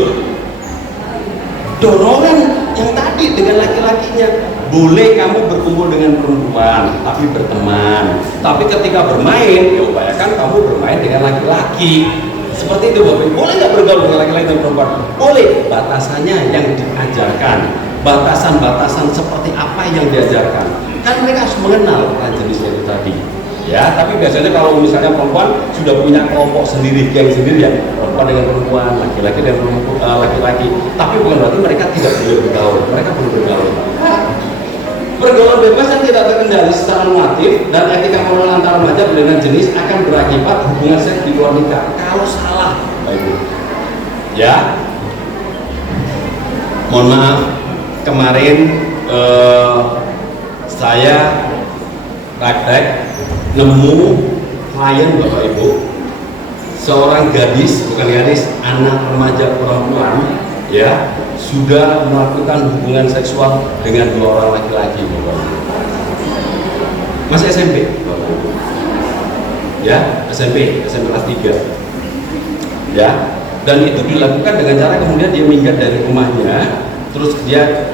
Dorongan yang tadi dengan laki-lakinya. Boleh kamu berkumpul dengan perempuan, tapi berteman. Tapi ketika bermain, ya upayakan kamu bermain dengan laki-laki. Seperti itu Bapak. Boleh nggak bergaul dengan laki-laki dan perempuan? Boleh. Batasannya yang diajarkan. Batasan-batasan seperti apa yang diajarkan. Kan mereka harus mengenal peran jenisnya itu tadi. Ya, tapi biasanya kalau misalnya perempuan sudah punya kelompok sendiri, geng sendiri ya, perempuan dengan perempuan, laki-laki dengan laki-laki. Tapi bukan berarti mereka tidak boleh bergaul. Mereka boleh bergaul. Pergaulan bebas yang tidak terkendali secara normatif dan etika moral antar remaja berbeda jenis akan berakibat hubungan seks di luar nikah. Kalau salah, Bapak Ibu. Ya, mohon maaf, kemarin saya praktek nemu klien Bapak Ibu, seorang gadis, bukan gadis, anak remaja perempuan, ya, sudah melakukan hubungan seksual dengan 2 orang laki-laki Bapak Ibu. Masih SMP Bapak Ibu. Ya, SMP kelas 3. Ya, dan itu dilakukan dengan cara kemudian dia minggat dari rumahnya, terus dia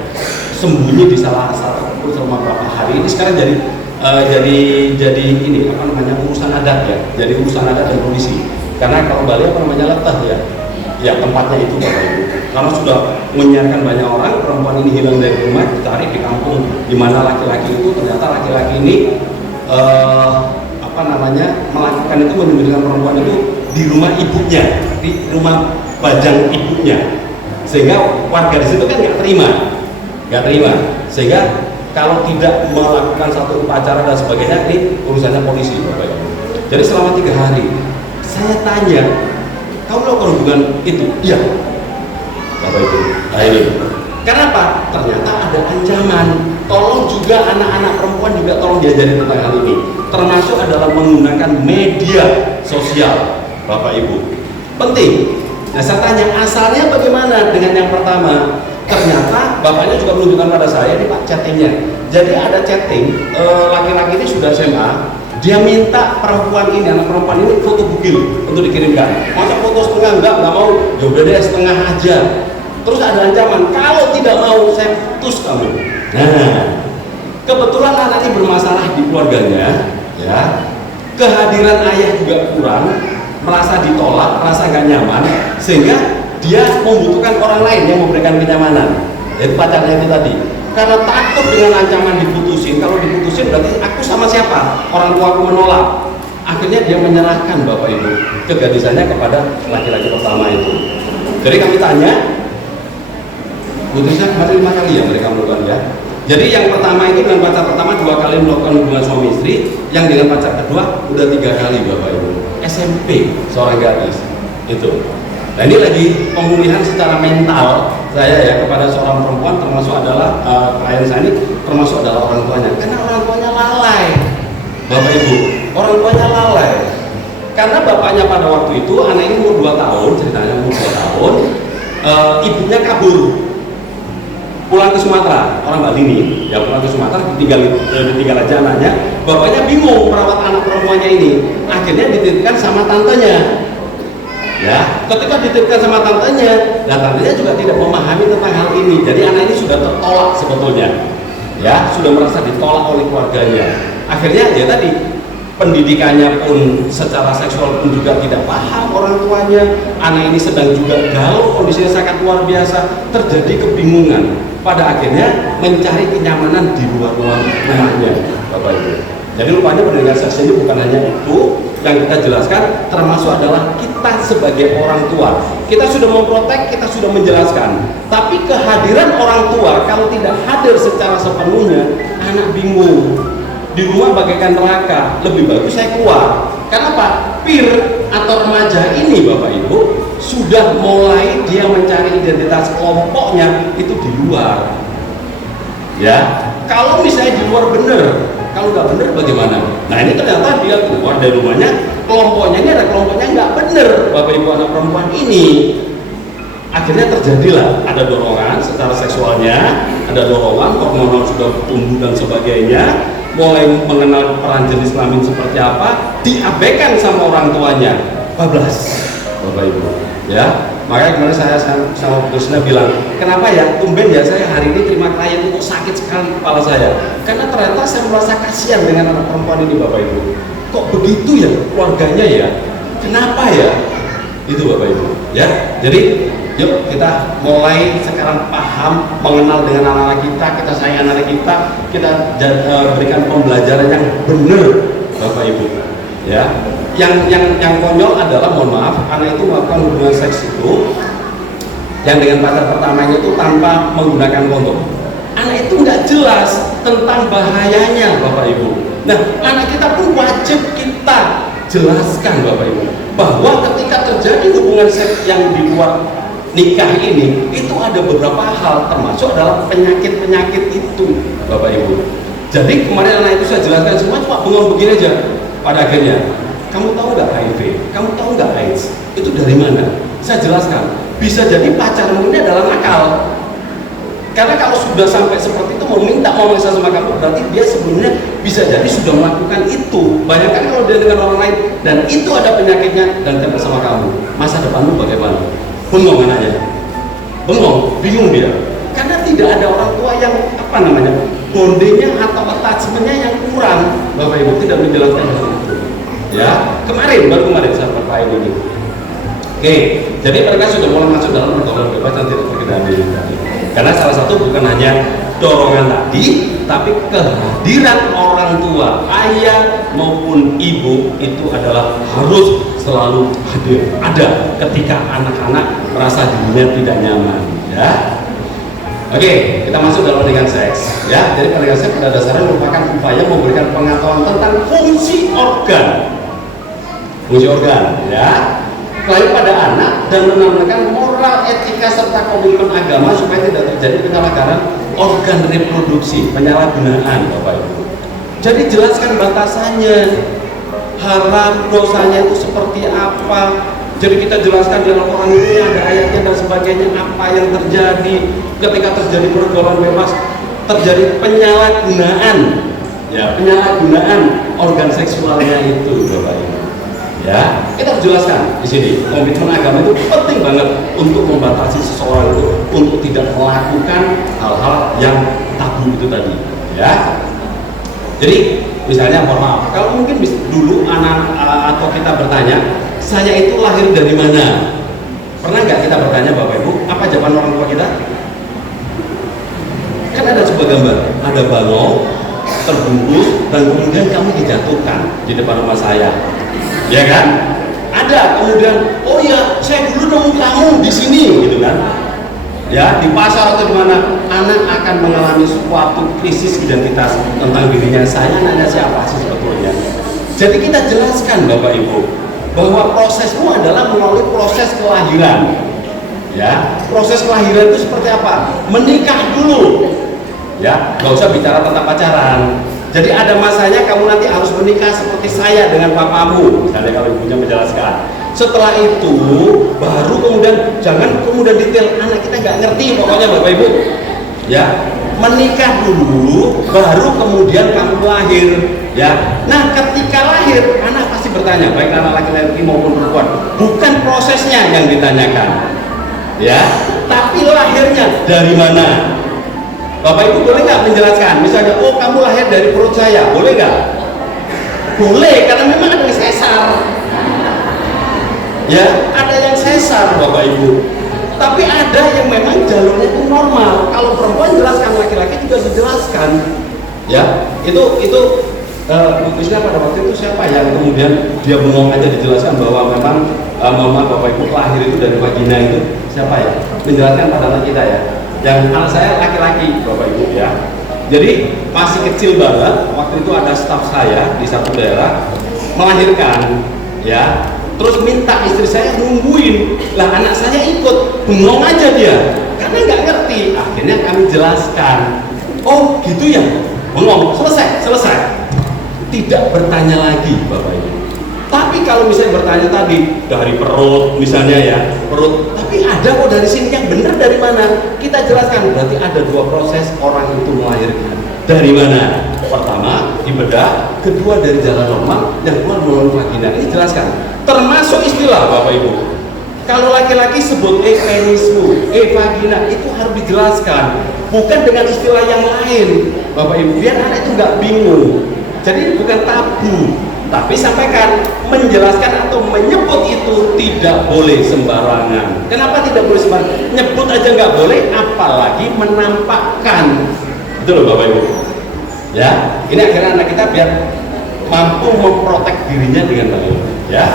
sembunyi di salah satu selama beberapa hari. Ini sekarang jadi ini apa namanya, urusan adat ya, jadi urusan adat dan polisi. Karena kalau Bali apa namanya, letah ya, ya tempatnya itu Bapak Ibu. Karena sudah menyiarkan banyak orang, perempuan ini hilang dari rumah, dicari di kampung di mana laki-laki itu, ternyata laki-laki ini apa namanya, melakukan itu, menyembunyikan perempuan itu di rumah ibunya, di rumah bajang ibunya, sehingga warga di situ kan nggak terima, sehingga kalau tidak melakukan satu upacara dan sebagainya, ini urusannya polisi Bapak Ibu. Jadi selama 3 hari saya tanya, kamu melakukan hubungan itu? Iya Bapak Ibu. Nah ini, kenapa? Ternyata ada ancaman. Tolong juga anak-anak perempuan juga tolong diajari tentang hal ini. Termasuk adalah menggunakan media sosial Bapak Ibu. Penting. Nah saya tanya, asalnya bagaimana dengan yang pertama? Ternyata bapaknya juga menunjukkan pada saya, ini Pak, chattingnya. Jadi ada chatting, laki-laki ini sudah SMA, dia minta perempuan ini, anak perempuan ini foto bugil untuk dikirimkan. Masa foto setengah enggak mau, ya udah deh setengah aja. Terus ada ancaman, kalau tidak mau saya putus kamu. Nah, kebetulan anak ini bermasalah di keluarganya, ya. Kehadiran ayah juga kurang, merasa ditolak, merasa gak nyaman, sehingga dia membutuhkan orang lain yang memberikan kenyamanan, yaitu pacarnya itu tadi. Karena takut dengan ancaman diputusin, kalau diputusin berarti aku sama siapa? Orang tua aku menolak. Akhirnya dia menyerahkan Bapak Ibu kegadisannya kepada laki-laki pertama itu. Jadi kami tanya, putusnya kemarin 5 kali ya mereka melakukan ya. Jadi yang pertama itu dengan pacar pertama 2 kali melakukan hubungan suami istri, yang dengan pacar kedua udah 3 kali Bapak Ibu. SMP seorang gadis itu. Nah ini lagi pemulihan secara mental saya ya kepada seorang perempuan, termasuk adalah klien saya ini, termasuk adalah orang tuanya. Karena orang tuanya lalai Bapak Ibu, orang tuanya lalai. Karena bapaknya pada waktu itu, anak ini umur 2 tahun, ceritanya umur 2 tahun, ibunya kabur pulang ke Sumatera, orang Bali nih ya, pulang ke Sumatera, ditinggal aja anaknya. Bapaknya bingung merawat anak perempuannya ini, akhirnya dititipkan sama tantenya. Ya, ketika dititipkan sama tantenya, nah tantenya juga tidak memahami tentang hal ini. Jadi anak ini sudah tertolak sebetulnya, ya, sudah merasa ditolak oleh keluarganya. Akhirnya ya tadi, pendidikannya pun secara seksual pun juga tidak paham orang tuanya. Anak ini sedang juga galau, kondisinya sangat luar biasa, terjadi kebingungan. Pada akhirnya mencari kenyamanan di luar rumahnya, Bapak Ibu. Jadi rupanya pendidikan seks ini bukan hanya itu yang kita jelaskan, termasuk adalah kita sebagai orang tua. Kita sudah memprotek, kita sudah menjelaskan. Tapi kehadiran orang tua kalau tidak hadir secara sepenuhnya, anak bingung. Di rumah bagaikan neraka, lebih bagus saya keluar. Kenapa? Peer atau remaja ini Bapak Ibu sudah mulai dia mencari identitas kelompoknya itu di luar. Ya, kalau misalnya di luar benar, kalau nggak benar bagaimana? Nah ini ternyata dia keluar dari rumahnya, kelompoknya ini ada kelompoknya nggak benar Bapak Ibu anak perempuan ini. akhirnya terjadilah ada dorongan secara seksualnya, ada dorongan, hormonal sudah tumbuh dan sebagainya, mulai mengenal peran jenis kelamin seperti apa, diabaikan sama orang tuanya, bablas Bapak Ibu ya. Makanya kemarin saya sama Bu Krisna bilang, kenapa ya tumben ya saya hari ini terima klien itu sakit sekali kepala saya, karena ternyata saya merasa kasihan dengan anak perempuan ini Bapak Ibu. Kok begitu ya keluarganya ya, kenapa ya itu Bapak Ibu ya. Jadi yuk kita mulai sekarang paham, mengenal dengan anak-anak kita sayang anak kita berikan pembelajaran yang benar Bapak Ibu ya. Yang konyol adalah, mohon maaf, anak itu melakukan hubungan seks itu yang dengan pacar pertamanya itu tanpa menggunakan kondom. Anak itu nggak jelas tentang bahayanya Bapak Ibu. Nah, anak kita pun wajib kita jelaskan Bapak Ibu bahwa ketika terjadi hubungan seks yang di luar nikah ini, itu ada beberapa hal, termasuk adalah penyakit-penyakit itu Bapak Ibu. Jadi kemarin anak itu saya jelaskan semua, cuma bengong begini aja. Pada akhirnya, kamu tahu nggak HIV? Kamu tahu nggak AIDS? Itu dari mana? Saya jelaskan. Bisa jadi pacarmu ini adalah nakal. Karena kalau sudah sampai seperti itu mau mesra sama kamu, berarti dia sebenarnya bisa jadi sudah melakukan itu. Bayangkan kalau dia dengan orang lain dan itu ada penyakitnya dan tidak sama kamu, masa depanmu bagaimana? Bengong anaknya, bengong, bingung dia. Karena tidak ada orang tua yang bondingnya atau attachmentnya yang kurang. Bapak Ibu tidak menjelaskan hal itu. Ya, baru kemarin saya berpain ini. Oke, jadi mereka sudah mulai masuk dalam pergaulan bebas dan tidak terkendali. Karena salah satu bukan hanya dorongan tadi, tapi kehadiran orang tua, ayah maupun ibu itu adalah harus selalu hadir, ada ketika anak-anak merasa dirinya tidak nyaman. Ya, oke, kita masuk dalam pernikahan seks. Ya, jadi pernikahan seks pada dasarnya merupakan upaya memberikan pengetahuan tentang fungsi organ, ya, baik pada anak dan menanamkan moral, etika serta komitmen agama supaya tidak terjadi penyalahgunaan organ reproduksi, penyalahgunaan Bapak Ibu. Jadi jelaskan batasannya, haram, dosanya itu seperti apa. Jadi kita jelaskan di Al-Quran ini ada ayatnya dan sebagainya, apa yang terjadi ketika terjadi pergaulan bebas, terjadi penyalahgunaan, ya, penyalahgunaan organ seksualnya itu Bapak Ibu. Ya, kita harus jelaskan di sini komitmen agama itu penting banget untuk membatasi seseorang itu untuk tidak melakukan hal-hal yang tabu itu tadi. Ya, jadi misalnya mohon maaf, kalau mungkin dulu anak atau kita bertanya, saya itu lahir dari mana? Pernah nggak kita bertanya Bapak Ibu? Apa jawaban orang tua kita? Kan ada sebuah gambar, ada bangau terbungkus dan kemudian kamu dijatuhkan di depan rumah saya. Ya kan? Ada kemudian, oh ya, saya dulu nemu kamu di sini, gitu kan? Ya, di pasar atau di mana, anak akan mengalami suatu krisis identitas tentang dirinya. Saya nanya siapa sih sebetulnya? Jadi kita jelaskan Bapak Ibu bahwa prosesmu adalah melalui proses kelahiran. Ya, proses kelahiran itu seperti apa? Menikah dulu. Ya, nggak usah bicara tentang pacaran. Jadi ada masanya kamu nanti harus menikah seperti saya dengan papamu, misalnya kalau ibunya menjelaskan. Setelah itu baru kemudian, jangan kemudian detail, anak kita nggak ngerti pokoknya Bapak Ibu. Ya, menikah dulu, baru kemudian kamu lahir. Ya, nah ketika lahir anak pasti bertanya, baik anak laki-laki maupun perempuan, bukan prosesnya yang ditanyakan, ya, tapi lahirnya dari mana. Bapak Ibu boleh nggak menjelaskan? Misalnya, oh kamu lahir dari perut saya, boleh nggak? Boleh, karena memang ada yang sesar. Ya, ada yang sesar Bapak Ibu. Tapi ada yang memang jalurnya itu normal. Kalau perempuan jelaskan, laki-laki juga dijelaskan. Ya, itu Bu Krisna pada waktu itu siapa yang kemudian dia bengong aja dijelaskan bahwa memang mama Bapak Ibu lahir itu dari vagina itu siapa ya? Menjelaskan pada anak kita ya. Yang anak saya laki-laki Bapak Ibu ya. Jadi masih kecil banget, waktu itu ada staf saya di satu daerah melahirkan ya. Terus minta istri saya nungguin, lah anak saya ikut, bengong aja dia karena nggak ngerti. Akhirnya kami jelaskan, oh gitu ya, bengong, selesai, tidak bertanya lagi Bapak Ibu. Tapi kalau misalnya bertanya tadi dari perut misalnya ya, perut, tapi ada kok dari sini, yang benar dari mana? Kita jelaskan, berarti ada dua proses orang itu melahirkan. Dari mana? Pertama di bedah, kedua dari jalan normal, yang keluar melalui vagina. Ini jelaskan. Termasuk istilah Bapak Ibu. Kalau laki-laki sebut penismu, vagina, itu harus dijelaskan. Bukan dengan istilah yang lain Bapak Ibu, biar anak itu nggak bingung. Jadi ini bukan tabu, tapi sampaikan, menjelaskan atau menyebut itu tidak boleh sembarangan. Kenapa tidak boleh sembarangan? Nyebut aja nggak boleh, apalagi menampakkan. Betul loh Bapak Ibu. Ya, ini akhirnya anak kita biar mampu memprotek dirinya dengan baik. Ya,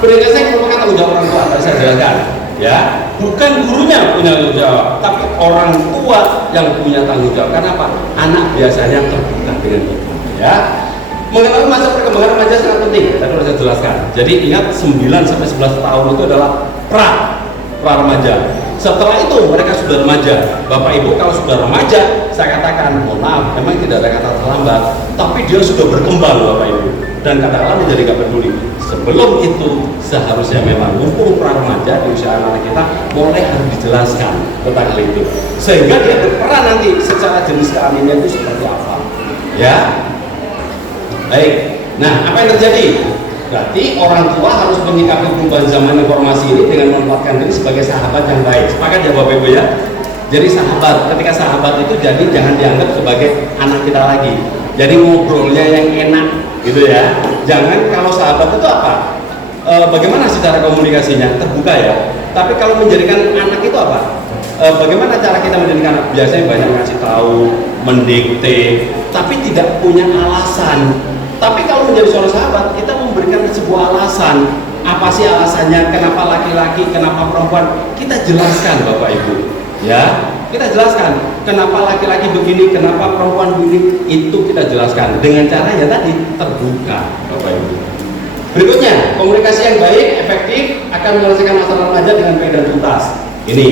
pendidikan saya merupakan tanggung jawab orang tua. Tadi saya jelaskan. Ya, bukan gurunya punya tanggung jawab, tapi orang tua yang punya tanggung jawab. Kenapa? Anak biasanya terbuka dengan itu. Ya. Mengenai masa perkembangan remaja sangat penting, tadi sudah saya jelaskan. Jadi ingat 9 sampai 11 tahun itu adalah pra remaja. Setelah itu mereka sudah remaja. Bapak Ibu kalau sudah remaja, saya katakan mohon maaf, memang tidak ada kata terlambat, tapi dia sudah berkembang Bapak Ibu. Dan kadang-kadang menjadi gak peduli. Sebelum itu seharusnya memang mumpung pra remaja di usia anak kita mulai harus dijelaskan tentang hal itu, sehingga dia berperan nanti secara jenis kelaminnya itu seperti apa. Ya. Baik, nah apa yang terjadi? Berarti orang tua harus menyikapi perubahan zaman informasi ini dengan menempatkan diri sebagai sahabat yang baik. Sepakat ya Bapak Ibu ya? Jadi sahabat, ketika sahabat itu jadi jangan dianggap sebagai anak kita lagi. Jadi ngobrolnya yang enak gitu ya. Jangan, kalau sahabat itu apa? Bagaimana secara komunikasinya? Terbuka ya. Tapi kalau menjadikan anak itu apa? Bagaimana cara kita menjadikan anak? Biasanya banyak ngasih tahu, mendikte, tapi tidak punya alasan. Tapi kalau menjadi seorang sahabat, kita memberikan sebuah alasan. Apa sih alasannya? Kenapa laki-laki? Kenapa perempuan? Kita jelaskan Bapak Ibu. Ya, kita jelaskan. Kenapa laki-laki begini? Kenapa perempuan begini? Itu kita jelaskan dengan cara ya tadi terbuka Bapak Ibu. Berikutnya, komunikasi yang baik, efektif akan menyelesaikan masalah remaja dengan baik dan tuntas. Ini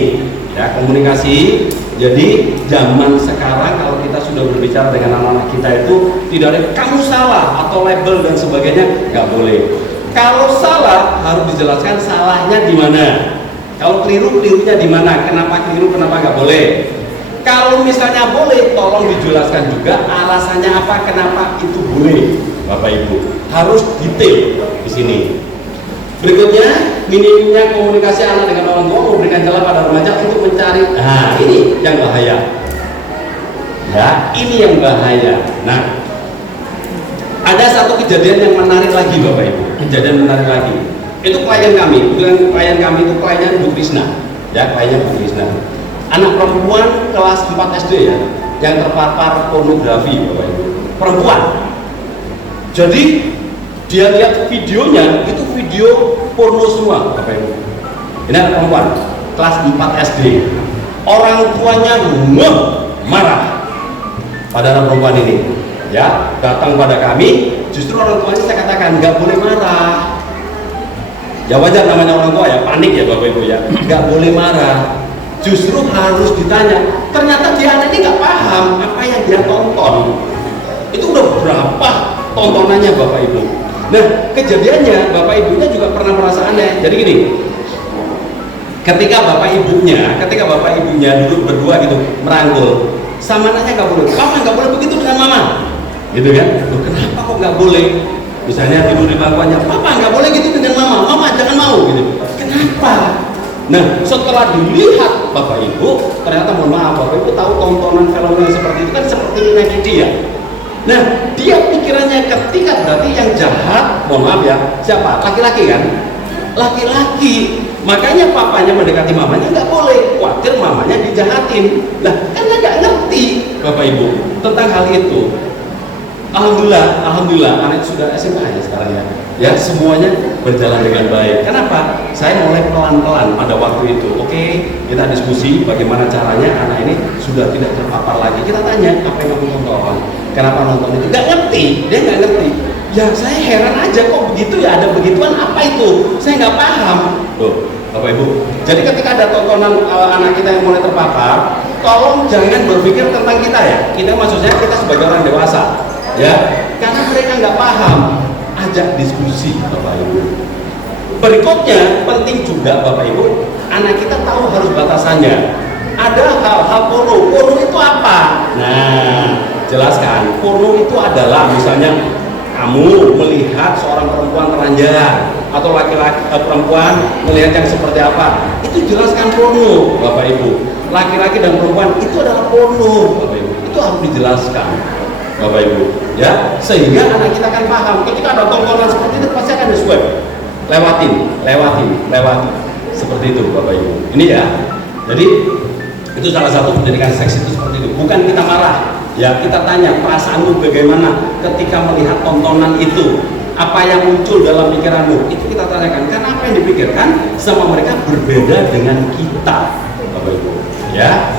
ya komunikasi. Jadi zaman sekarang kalau kita sudah berbicara dengan anak-anak kita itu tidak ada kamu salah atau label dan sebagainya, nggak boleh. Kalau salah harus dijelaskan salahnya di mana. Kalau keliru, kelirunya di mana. Kenapa keliru, kenapa nggak boleh. Kalau misalnya boleh, tolong dijelaskan juga alasannya apa, kenapa itu boleh. Bapak Ibu harus detail di sini. Berikutnya, minimnya komunikasi anak dengan orang tua memberikan celah pada remaja untuk mencari. Nah, ini yang bahaya. Ya, ini yang bahaya. Nah, ada satu kejadian yang menarik lagi, Bapak Ibu. Kejadian menarik lagi. Itu klien kami. Klien kami itu kliennya Bu Krisna. Ya, kliennya Bu Krisna. Anak perempuan kelas 4 SD ya, yang terpapar pornografi, Bapak Ibu. Perempuan. Jadi dia lihat videonya itu video porno semua Bapak Ibu. Ini anak perempuan kelas 4 SD. Orang tuanya marah pada anak perempuan ini. Ya, datang pada kami, justru orang tuanya saya katakan nggak boleh marah. Ya wajar namanya orang tua ya, panik ya Bapak Ibu ya. Nggak boleh marah. Justru harus ditanya. Ternyata dia anak ini nggak paham apa yang dia tonton. Itu udah berapa tontonannya Bapak Ibu. Nah, kejadiannya Bapak Ibunya juga pernah merasa aneh. Jadi gini, ketika Bapak Ibunya duduk berdua gitu merangkul, sama anaknya nggak boleh, Papa nggak boleh begitu dengan Mama, gitu kan? Loh, kenapa kok nggak boleh? Misalnya tidur di bangkuannya, Papa nggak boleh gitu dengan Mama, Mama jangan mau gitu. Kenapa? Nah, setelah dilihat Bapak Ibu, ternyata mohon maaf Bapak Ibu tahu tontonan film yang seperti itu kan seperti ini dia. Nah, dia pikirannya ketika berarti yang jahat, mohon maaf ya, siapa? Laki-laki kan? Laki-laki. Makanya papanya mendekati mamanya nggak boleh, khawatir mamanya dijahatin. Nah, karena nggak ngerti Bapak Ibu tentang hal itu. Alhamdulillah, anak sudah SMA ya sekarang ya. Ya, semuanya berjalan dengan baik. Kenapa? Saya mulai pelan-pelan pada waktu itu. Oke, kita diskusi bagaimana caranya anak ini sudah tidak terpapar lagi. Kita tanya, apa yang kamu tonton? Kenapa nonton itu? Nggak ngerti, dia nggak ngerti. Ya, saya heran aja kok begitu ya, ada begituan apa itu? Saya nggak paham. Tuh, Bapak Ibu. Jadi ketika ada tontonan anak kita yang mulai terpapar, tolong jangan berpikir tentang kita ya. Kita maksudnya kita sebagai orang dewasa. Ya, karena mereka nggak paham. ajak diskusi Bapak Ibu. Berikutnya penting juga Bapak Ibu, anak kita tahu harus batasannya. Ada hal-hal porno itu apa? Nah, jelaskan. Porno itu adalah misalnya kamu melihat seorang perempuan telanjang atau laki-laki perempuan melihat yang seperti apa, itu jelaskan porno Bapak Ibu. Laki-laki dan perempuan itu adalah porno Bapak Ibu, itu harus dijelaskan Bapak Ibu, ya, sehingga anak kita akan paham. Ketika ada tontonan seperti itu pasti akan di-swipe, lewatin seperti itu Bapak Ibu. Ini ya, jadi itu salah satu pendidikan seks itu seperti itu. Bukan kita marah, ya, kita tanya perasaanmu bagaimana ketika melihat tontonan itu, apa yang muncul dalam pikiranmu, itu kita tanyakan. Karena apa yang dipikirkan sama mereka berbeda dengan kita Bapak Ibu, ya.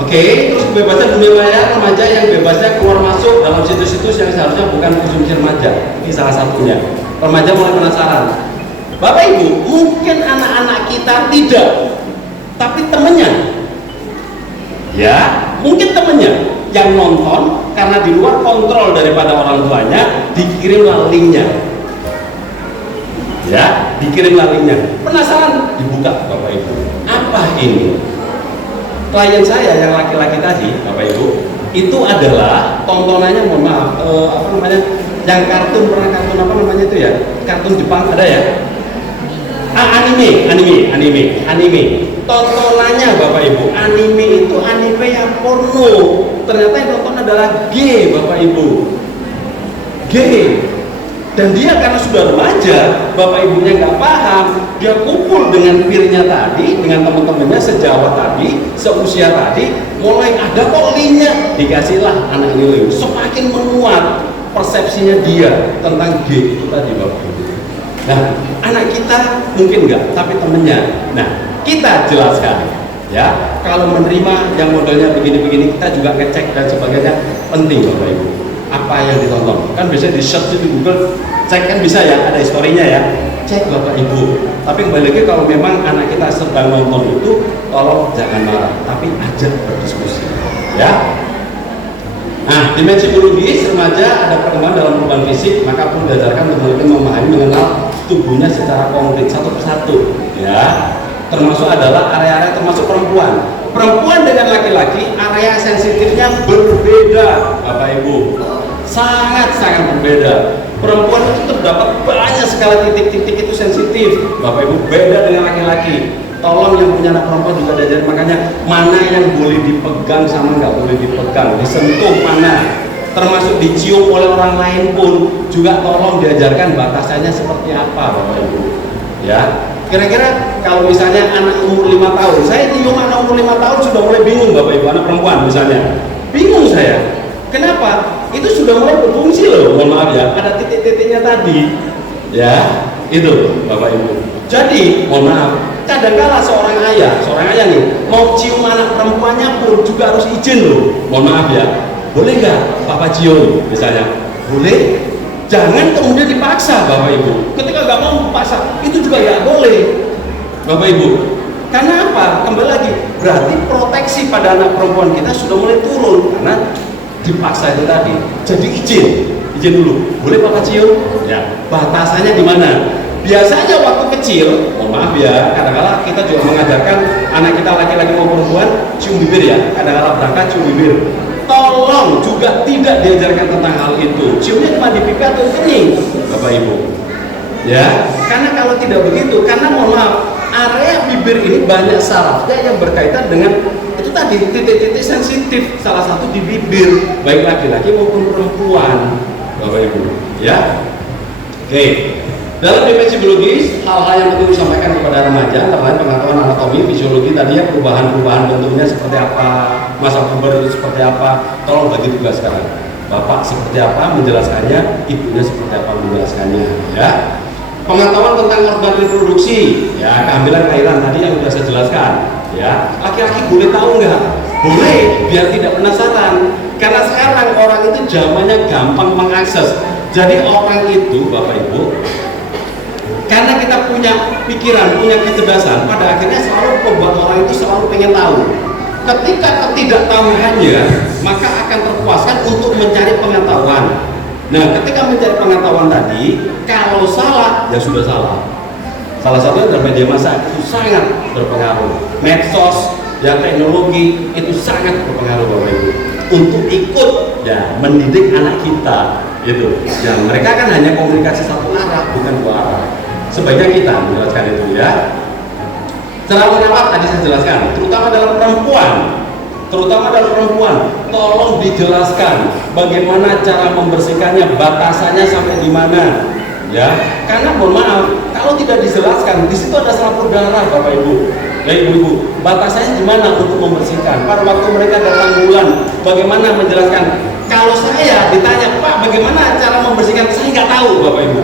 Oke, terus kebebasan dunia maya remaja yang bebasnya keluar masuk dalam situs-situs yang seharusnya bukan konsumsi remaja. Ini salah satunya. Remaja mulai penasaran. Bapak Ibu, mungkin anak-anak kita tidak, tapi temennya, ya, mungkin temennya yang nonton karena di luar kontrol daripada orang tuanya, dikirimlah linknya, ya, dikirimlah linknya. Penasaran, dibuka Bapak Ibu. Apa ini? Klien saya yang laki-laki tadi Bapak Ibu, itu adalah tontonannya, mohon maaf, apa namanya, yang kartun, pernah kartun apa namanya itu ya, kartun Jepang ada ya, anime. Tontonannya Bapak Ibu, anime itu anime yang porno. Ternyata yang tonton adalah gay Bapak Ibu, gay. Dan dia karena sudah remaja, Bapak Ibunya nggak paham, dia kumpul dengan peernya tadi, dengan teman-temannya sejawat tadi, seusia tadi, mulai ada kok linknya, dikasihlah anak ini link. Semakin menguat persepsinya dia tentang gay itu tadi Bapak Ibu. Nah, anak kita mungkin enggak, tapi temennya. Nah, kita jelaskan, ya, kalau menerima yang modelnya begini-begini, kita juga ngecek dan sebagainya, penting Bapak Ibu. Apa yang ditonton? Kan bisa di search di Google, cek kan bisa ya, ada historinya ya, cek Bapak Ibu. Tapi kembali lagi, kalau memang anak kita sedang nonton itu, tolong jangan marah, tapi ajak berdiskusi, ya. Nah, dimensi biologis remaja ada perkembangan dalam perubahan fisik, maka perlu diajarkan untuk memahami, mengenal tubuhnya secara konkret satu persatu, ya. Termasuk adalah area-area termasuk perempuan. Perempuan dengan laki-laki area sensitifnya berbeda, Bapak Ibu, sangat-sangat berbeda. Perempuan itu terdapat banyak sekali titik-titik itu sensitif, Bapak Ibu, beda dengan laki-laki. Tolong yang punya anak perempuan juga diajarin, makanya mana yang boleh dipegang sama nggak boleh dipegang, disentuh mana, termasuk dicium oleh orang lain pun juga tolong diajarkan batasannya seperti apa Bapak Ibu, ya. Kira-kira kalau misalnya anak umur 5 tahun, saya cium anak umur 5 tahun sudah mulai bingung Bapak Ibu, anak perempuan misalnya, bingung saya. Kenapa? Itu sudah mulai berfungsi loh, mohon maaf ya, ada titik-titiknya tadi, ya, itu Bapak Ibu. Jadi, mohon maaf, kadang-kala seorang ayah nih mau cium anak perempuannya pun juga harus izin loh, mohon maaf ya. Boleh nggak Papa cium misalnya? Boleh. Jangan kemudian dipaksa Bapak Ibu. Ketika nggak mau dipaksa, itu juga nggak boleh Bapak Ibu. Karena apa? Kembali lagi, berarti proteksi pada anak perempuan kita sudah mulai turun karena dipaksa itu tadi. Jadi izin dulu. Boleh Papa cium? Ya. Batasannya di mana? Biasanya waktu kecil, mohon maaf ya, kadang-kala kita juga mengajarkan anak kita laki-laki maupun perempuan cium bibir ya. Kadang-kala berangkat cium bibir. Tolong juga tidak diajarkan tentang hal itu. Ciumnya cuma di pipi atau kening, Bapak Ibu. Ya, karena kalau tidak begitu, karena mohon maaf, area bibir ini banyak sarafnya yang berkaitan dengan itu tadi titik-titik sensitif. Salah satu di bibir, baik laki-laki maupun perempuan, Bapak Ibu. Ya, oke. Dalam dimensi biologis, hal-hal yang penting disampaikan kepada remaja, terkait pengetahuan anatomi, fisiologi tadi ya, perubahan bentuknya seperti apa, masa puber itu seperti apa, tolong bagi tugas sekarang. Bapak seperti apa menjelaskannya, ibunya seperti apa menjelaskannya, ya. Pengetahuan tentang organ reproduksi, ya, kehamilan kelahiran tadi yang sudah saya jelaskan, ya. Laki-laki boleh tahu nggak? Boleh, biar tidak penasaran. Karena sekarang orang itu zamannya gampang mengakses. Jadi orang itu, Bapak Ibu, karena kita punya pikiran, punya kecerdasan, pada akhirnya selalu membuat orang itu selalu pengen tahu. Ketika ketidaktahuannya, maka akan terpuaskan untuk mencari pengetahuan. Nah, ketika mencari pengetahuan tadi, kalau salah, ya sudah salah. Salah satunya adalah media massa, itu sangat berpengaruh. Medsos, ya teknologi, itu sangat berpengaruh Bapak Ibu. Untuk ikut, ya mendidik anak kita, gitu. Ya, mereka kan hanya komunikasi satu arah, bukan dua arah. Sebaiknya kita menjelaskan itu ya. Cara menangkap tadi saya jelaskan, terutama dalam perempuan. Tolong dijelaskan bagaimana cara membersihkannya, batasannya sampai di mana, ya. Karena mohon maaf, kalau tidak dijelaskan, di situ ada selaput darah, Bapak Ibu, ya Ibu-ibu. Batasannya di mana untuk membersihkan? Pada waktu mereka datang bulan, bagaimana menjelaskan? Kalau saya ditanya, Pak, bagaimana cara membersihkan? Saya nggak tahu, Bapak Ibu,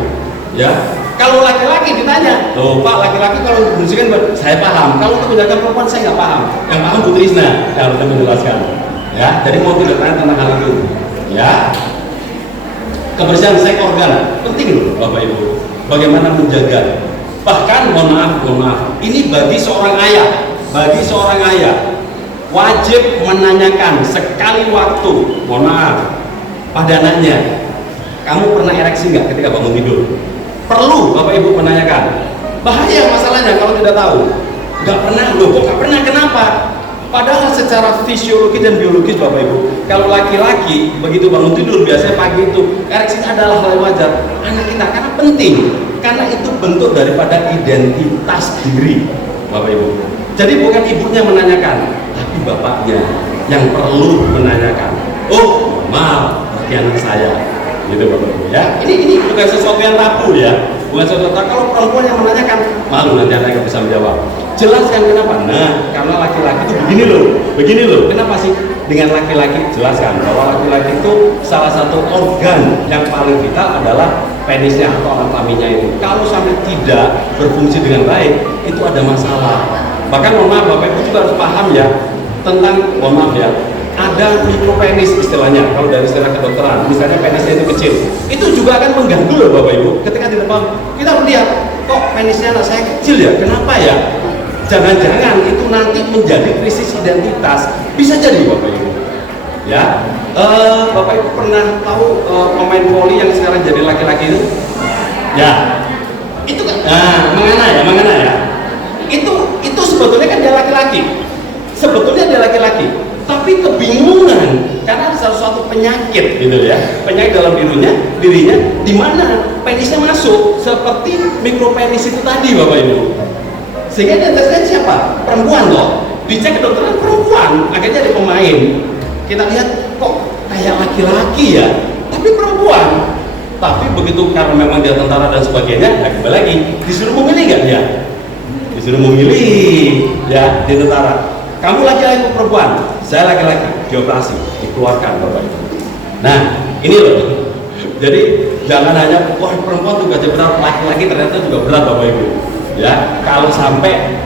ya. Kalau laki-laki ditanya, loh Pak, laki-laki kalau membersihkan, saya paham. Kalau untuk menjaga perempuan, saya nggak paham. Yang paham Bu Trisna yang harus menjelaskan. Ya, jadi mau tidak tanya tentang hal itu. Ya, kebersihan seks organ penting loh, Bapak Ibu. Bagaimana menjaga? Bahkan mohon maaf, ini bagi seorang ayah, wajib menanyakan sekali waktu, mohon maaf, pada anaknya, kamu pernah ereksi nggak ketika bangun tidur? Perlu Bapak Ibu menanyakan. Bahaya masalahnya kalau tidak tahu. Nggak pernah, loh kok nggak pernah, kenapa? Padahal secara fisiologi dan biologis Bapak Ibu, kalau laki-laki begitu bangun tidur biasanya pagi itu ereksi adalah hal yang wajar. Anak kita karena penting, karena itu bentuk daripada identitas diri Bapak Ibu. Jadi bukan ibunya menanyakan, tapi bapaknya yang perlu menanyakan. Oh maaf, bagi anak saya, gitu Bapak Ibu ya. Ini bukan sesuatu yang tabu ya, bukan sesuatu yang tabu. Kalau perempuan yang menanyakan, malu nanti anaknya bisa menjawab. Jelaskan kenapa? Nah, karena laki-laki itu begini loh. Kenapa sih? Dengan laki-laki jelaskan bahwa laki-laki itu salah satu organ yang paling vital adalah penisnya atau alat kelaminnya itu. Kalau sampai tidak berfungsi dengan baik, itu ada masalah. Bahkan mohon maaf, Bapak Ibu juga harus paham ya tentang, mohon maaf ya, ada mikropenis istilahnya. Kalau dari istilah kedokteran, misalnya penisnya itu kecil, itu juga akan mengganggu loh Bapak Ibu. Ketika di depan kita melihat, kok penisnya anak saya kecil ya? Kenapa ya? Jangan-jangan itu nanti menjadi krisis identitas, bisa jadi Bapak Ibu. Ya, Bapak Ibu pernah tahu pemain voli yang sekarang jadi laki-laki itu? Ya, itu kan, mengana ya. Itu sebetulnya kan dia laki-laki. Tapi kebingungan karena ada suatu penyakit gitu ya, penyakit dalam dirinya di mana penisnya masuk seperti mikropenis itu tadi Bapak Ibu. Sehingga dia tesnya siapa? Perempuan loh. Dicek kedokteran perempuan, akhirnya ada pemain. Kita lihat kok kayak laki-laki ya, tapi perempuan. Tapi begitu karena memang dia tentara dan sebagainya, nah kembali lagi disuruh memilih nggak dia? Disuruh memilih ya di tentara. Kamu laki-laki atau perempuan? Saya laki-laki, dioperasi, dikeluarkan Bapak Ibu. Nah, ini loh. Jadi jangan hanya wah perempuan tugasnya berat, laki-laki ternyata juga berat Bapak Ibu. Ya, kalau sampai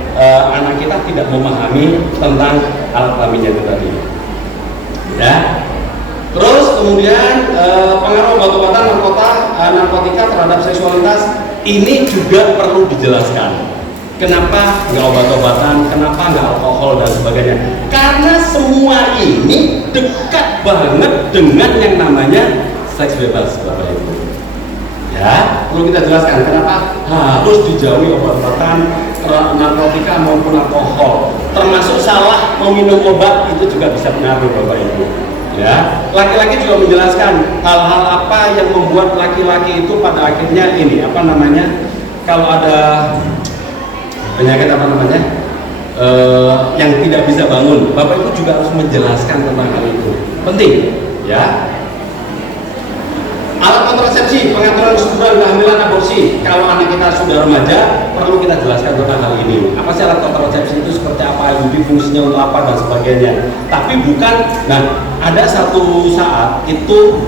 anak kita tidak memahami tentang alat kelaminnya itu tadi. Ya. Terus kemudian pengaruh obat-obatan, narkotika terhadap seksualitas ini juga perlu dijelaskan. Kenapa nggak obat-obatan, kenapa nggak alkohol dan sebagainya? Karena semua ini dekat banget dengan yang namanya seks bebas, Bapak Ibu. Ya, perlu kita jelaskan kenapa harus dijauhi obat-obatan, narkotika maupun alkohol. Termasuk salah meminum obat itu juga bisa pengaruh Bapak Ibu. Ya, laki-laki juga menjelaskan hal-hal apa yang membuat laki-laki itu pada akhirnya ini apa namanya? Kalau ada penyakit apa namanya yang tidak bisa bangun, Bapak Ibu juga harus menjelaskan tentang hal itu. Penting, ya. Alat kontrasepsi, pengaturan kesuburan, kehamilan, aborsi. Kalau anak kita sudah remaja, perlu kita jelaskan tentang hal ini. Apa sih alat kontrasepsi itu seperti apa, jadi fungsinya untuk apa dan sebagainya. Tapi bukan, nah ada satu saat itu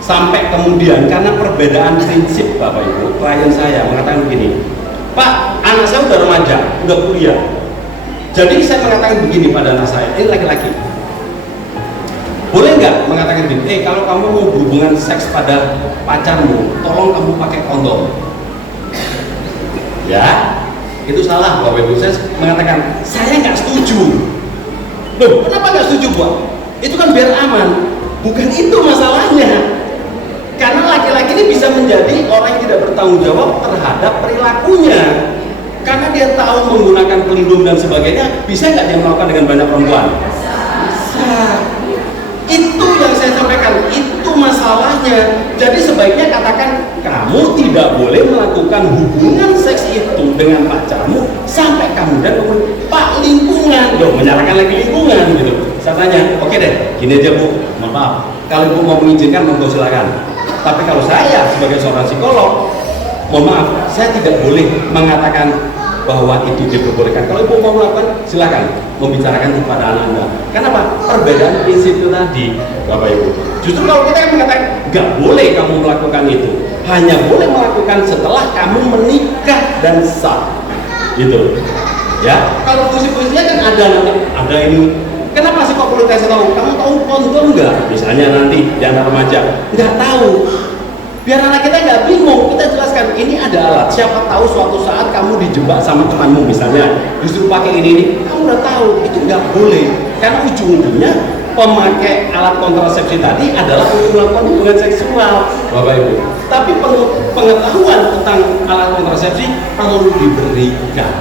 sampai kemudian karena perbedaan prinsip Bapak Ibu, klien saya mengatakan begini, Pak, anak saya udah remaja, udah kuliah. Jadi saya mengatakan begini pada anak saya, ini laki-laki. Boleh nggak mengatakan begini, kalau kamu mau berhubungan seks pada pacarmu, tolong kamu pakai kondom. Ya, itu salah Bapak Ibu. Saya mengatakan, saya nggak setuju. Loh, kenapa nggak setuju, Bu? Itu kan biar aman. Bukan itu masalahnya. ini bisa menjadi orang yang tidak bertanggung jawab terhadap perilakunya. Karena dia tahu menggunakan pelindung dan sebagainya, bisa nggak dia melakukan dengan banyak perempuan? Bisa. Itu yang saya sampaikan, itu masalahnya. Jadi sebaiknya katakan, kamu tidak boleh melakukan hubungan seks itu dengan pacarmu sampai kamu dan Pak lingkungan, loh menyalahkan lagi lingkungan gitu. Saya tanya, oke deh, gini aja Bu, mohon maaf, kalau Ibu mau mengizinkan monggo silakan. Tapi kalau saya sebagai seorang psikolog, mohon maaf, saya tidak boleh mengatakan bahwa itu diperbolehkan. Kalau Ibu mau melakukan, silakan membicarakan kepada anak Anda. Kenapa? Perbedaan prinsip itu tadi, Bapak Ibu. Justru kalau kita mengatakan nggak boleh kamu melakukan itu, hanya boleh melakukan setelah kamu menikah dan sah, gitu. Ya, kalau fungsi-fungsinya kan ada ini. Kenapa sih kok perlu tes tahu? Kamu tahu kondom nggak? Misalnya nanti di anak remaja nggak tahu. Biar anak kita nggak bingung, kita jelaskan ini ada alat. Siapa tahu suatu saat kamu dijebak sama temanmu misalnya, justru pakai ini, kamu udah tahu itu nggak boleh. Karena ujung-ujungnya pemakai alat kontrasepsi tadi adalah untuk melakukan hubungan seksual, Bapak Ibu. Tapi pengetahuan tentang alat kontrasepsi perlu diberikan,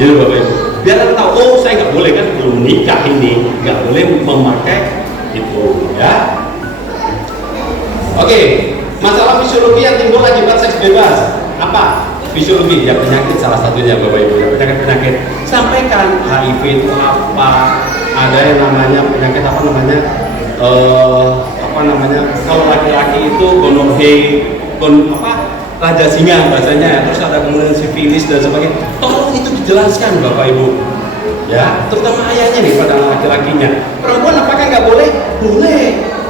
jadi Bapak Ibu. Biar kita tahu, oh saya nggak boleh kan belum nikah ini, nggak boleh memakai itu, ya. Oke. Masalah fisiologi yang timbul akibat seks bebas apa? Fisiologi ya, penyakit salah satunya Bapak Ibu, ya, penyakit. Sampaikan HIV itu apa? Ada yang namanya penyakit apa namanya? Kalau laki-laki itu raja singa bahasanya. Terus ada kemudian sifilis dan sebagainya. Tolong itu dijelaskan Bapak Ibu. Ya, terutama ayahnya nih pada laki-lakinya. Perempuan apakah nggak boleh? Boleh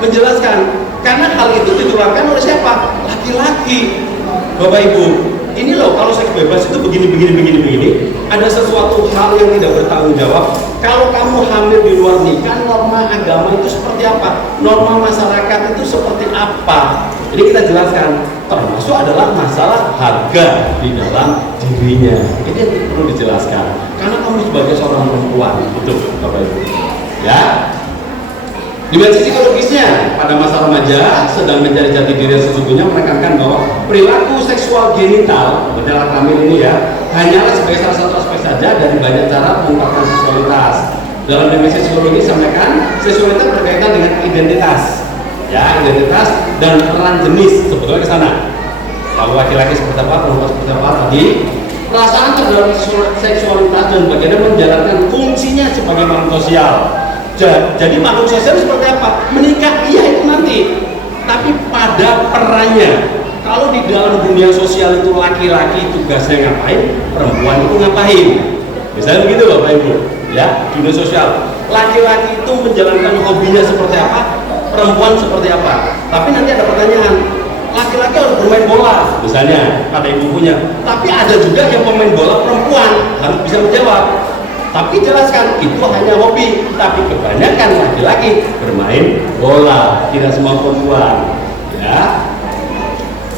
menjelaskan. Karena hal itu ditularkan oleh siapa? Laki-laki. Bapak Ibu, ini loh kalau seks bebas itu begini. Ada sesuatu hal yang tidak bertanggung jawab. Kalau kamu hamil di luar nikah, norma agama itu seperti apa? Norma masyarakat itu seperti apa? Jadi kita jelaskan. Termasuk adalah masalah harga di dalam dirinya. Ini yang perlu dijelaskan. Karena kamu sebagai seorang perempuan, itu Bapak Ibu. Ya. Dimensi psikologisnya, pada masa remaja sedang mencari jati diri yang sesungguhnya, menekankan bahwa perilaku seksual genital, berjalan kelamin ini ya, hanyalah sebagai salah satu aspek saja dari banyak cara mengungkapkan seksualitas. Dalam dimensi psikologi sampaikan, seksualitas berkaitan dengan identitas, ya, identitas dan peran jenis sebetulnya ke sana. Kalau laki-laki seperti apa, perempuan seperti apa tadi, perasaan terhadap seksualitas dan bagaimana menjalankan fungsinya sebagai makhluk sosial. Jadi makhluk sosial seperti apa? Menikah, iya itu nanti. Tapi pada perannya, kalau di dalam dunia sosial itu laki-laki tugasnya ngapain, perempuan itu ngapain. Misalnya begitu Bapak Ibu, ya, dunia sosial. Laki-laki itu menjalankan hobinya seperti apa, perempuan seperti apa. Tapi nanti ada pertanyaan, laki-laki harus bermain bola, misalnya pada ibu punya. Tapi ada juga yang pemain bola perempuan, harus bisa menjawab. Tapi jelaskan, itu hanya hobi. Tapi kebanyakan laki-laki bermain bola, tidak semua perempuan. Ya.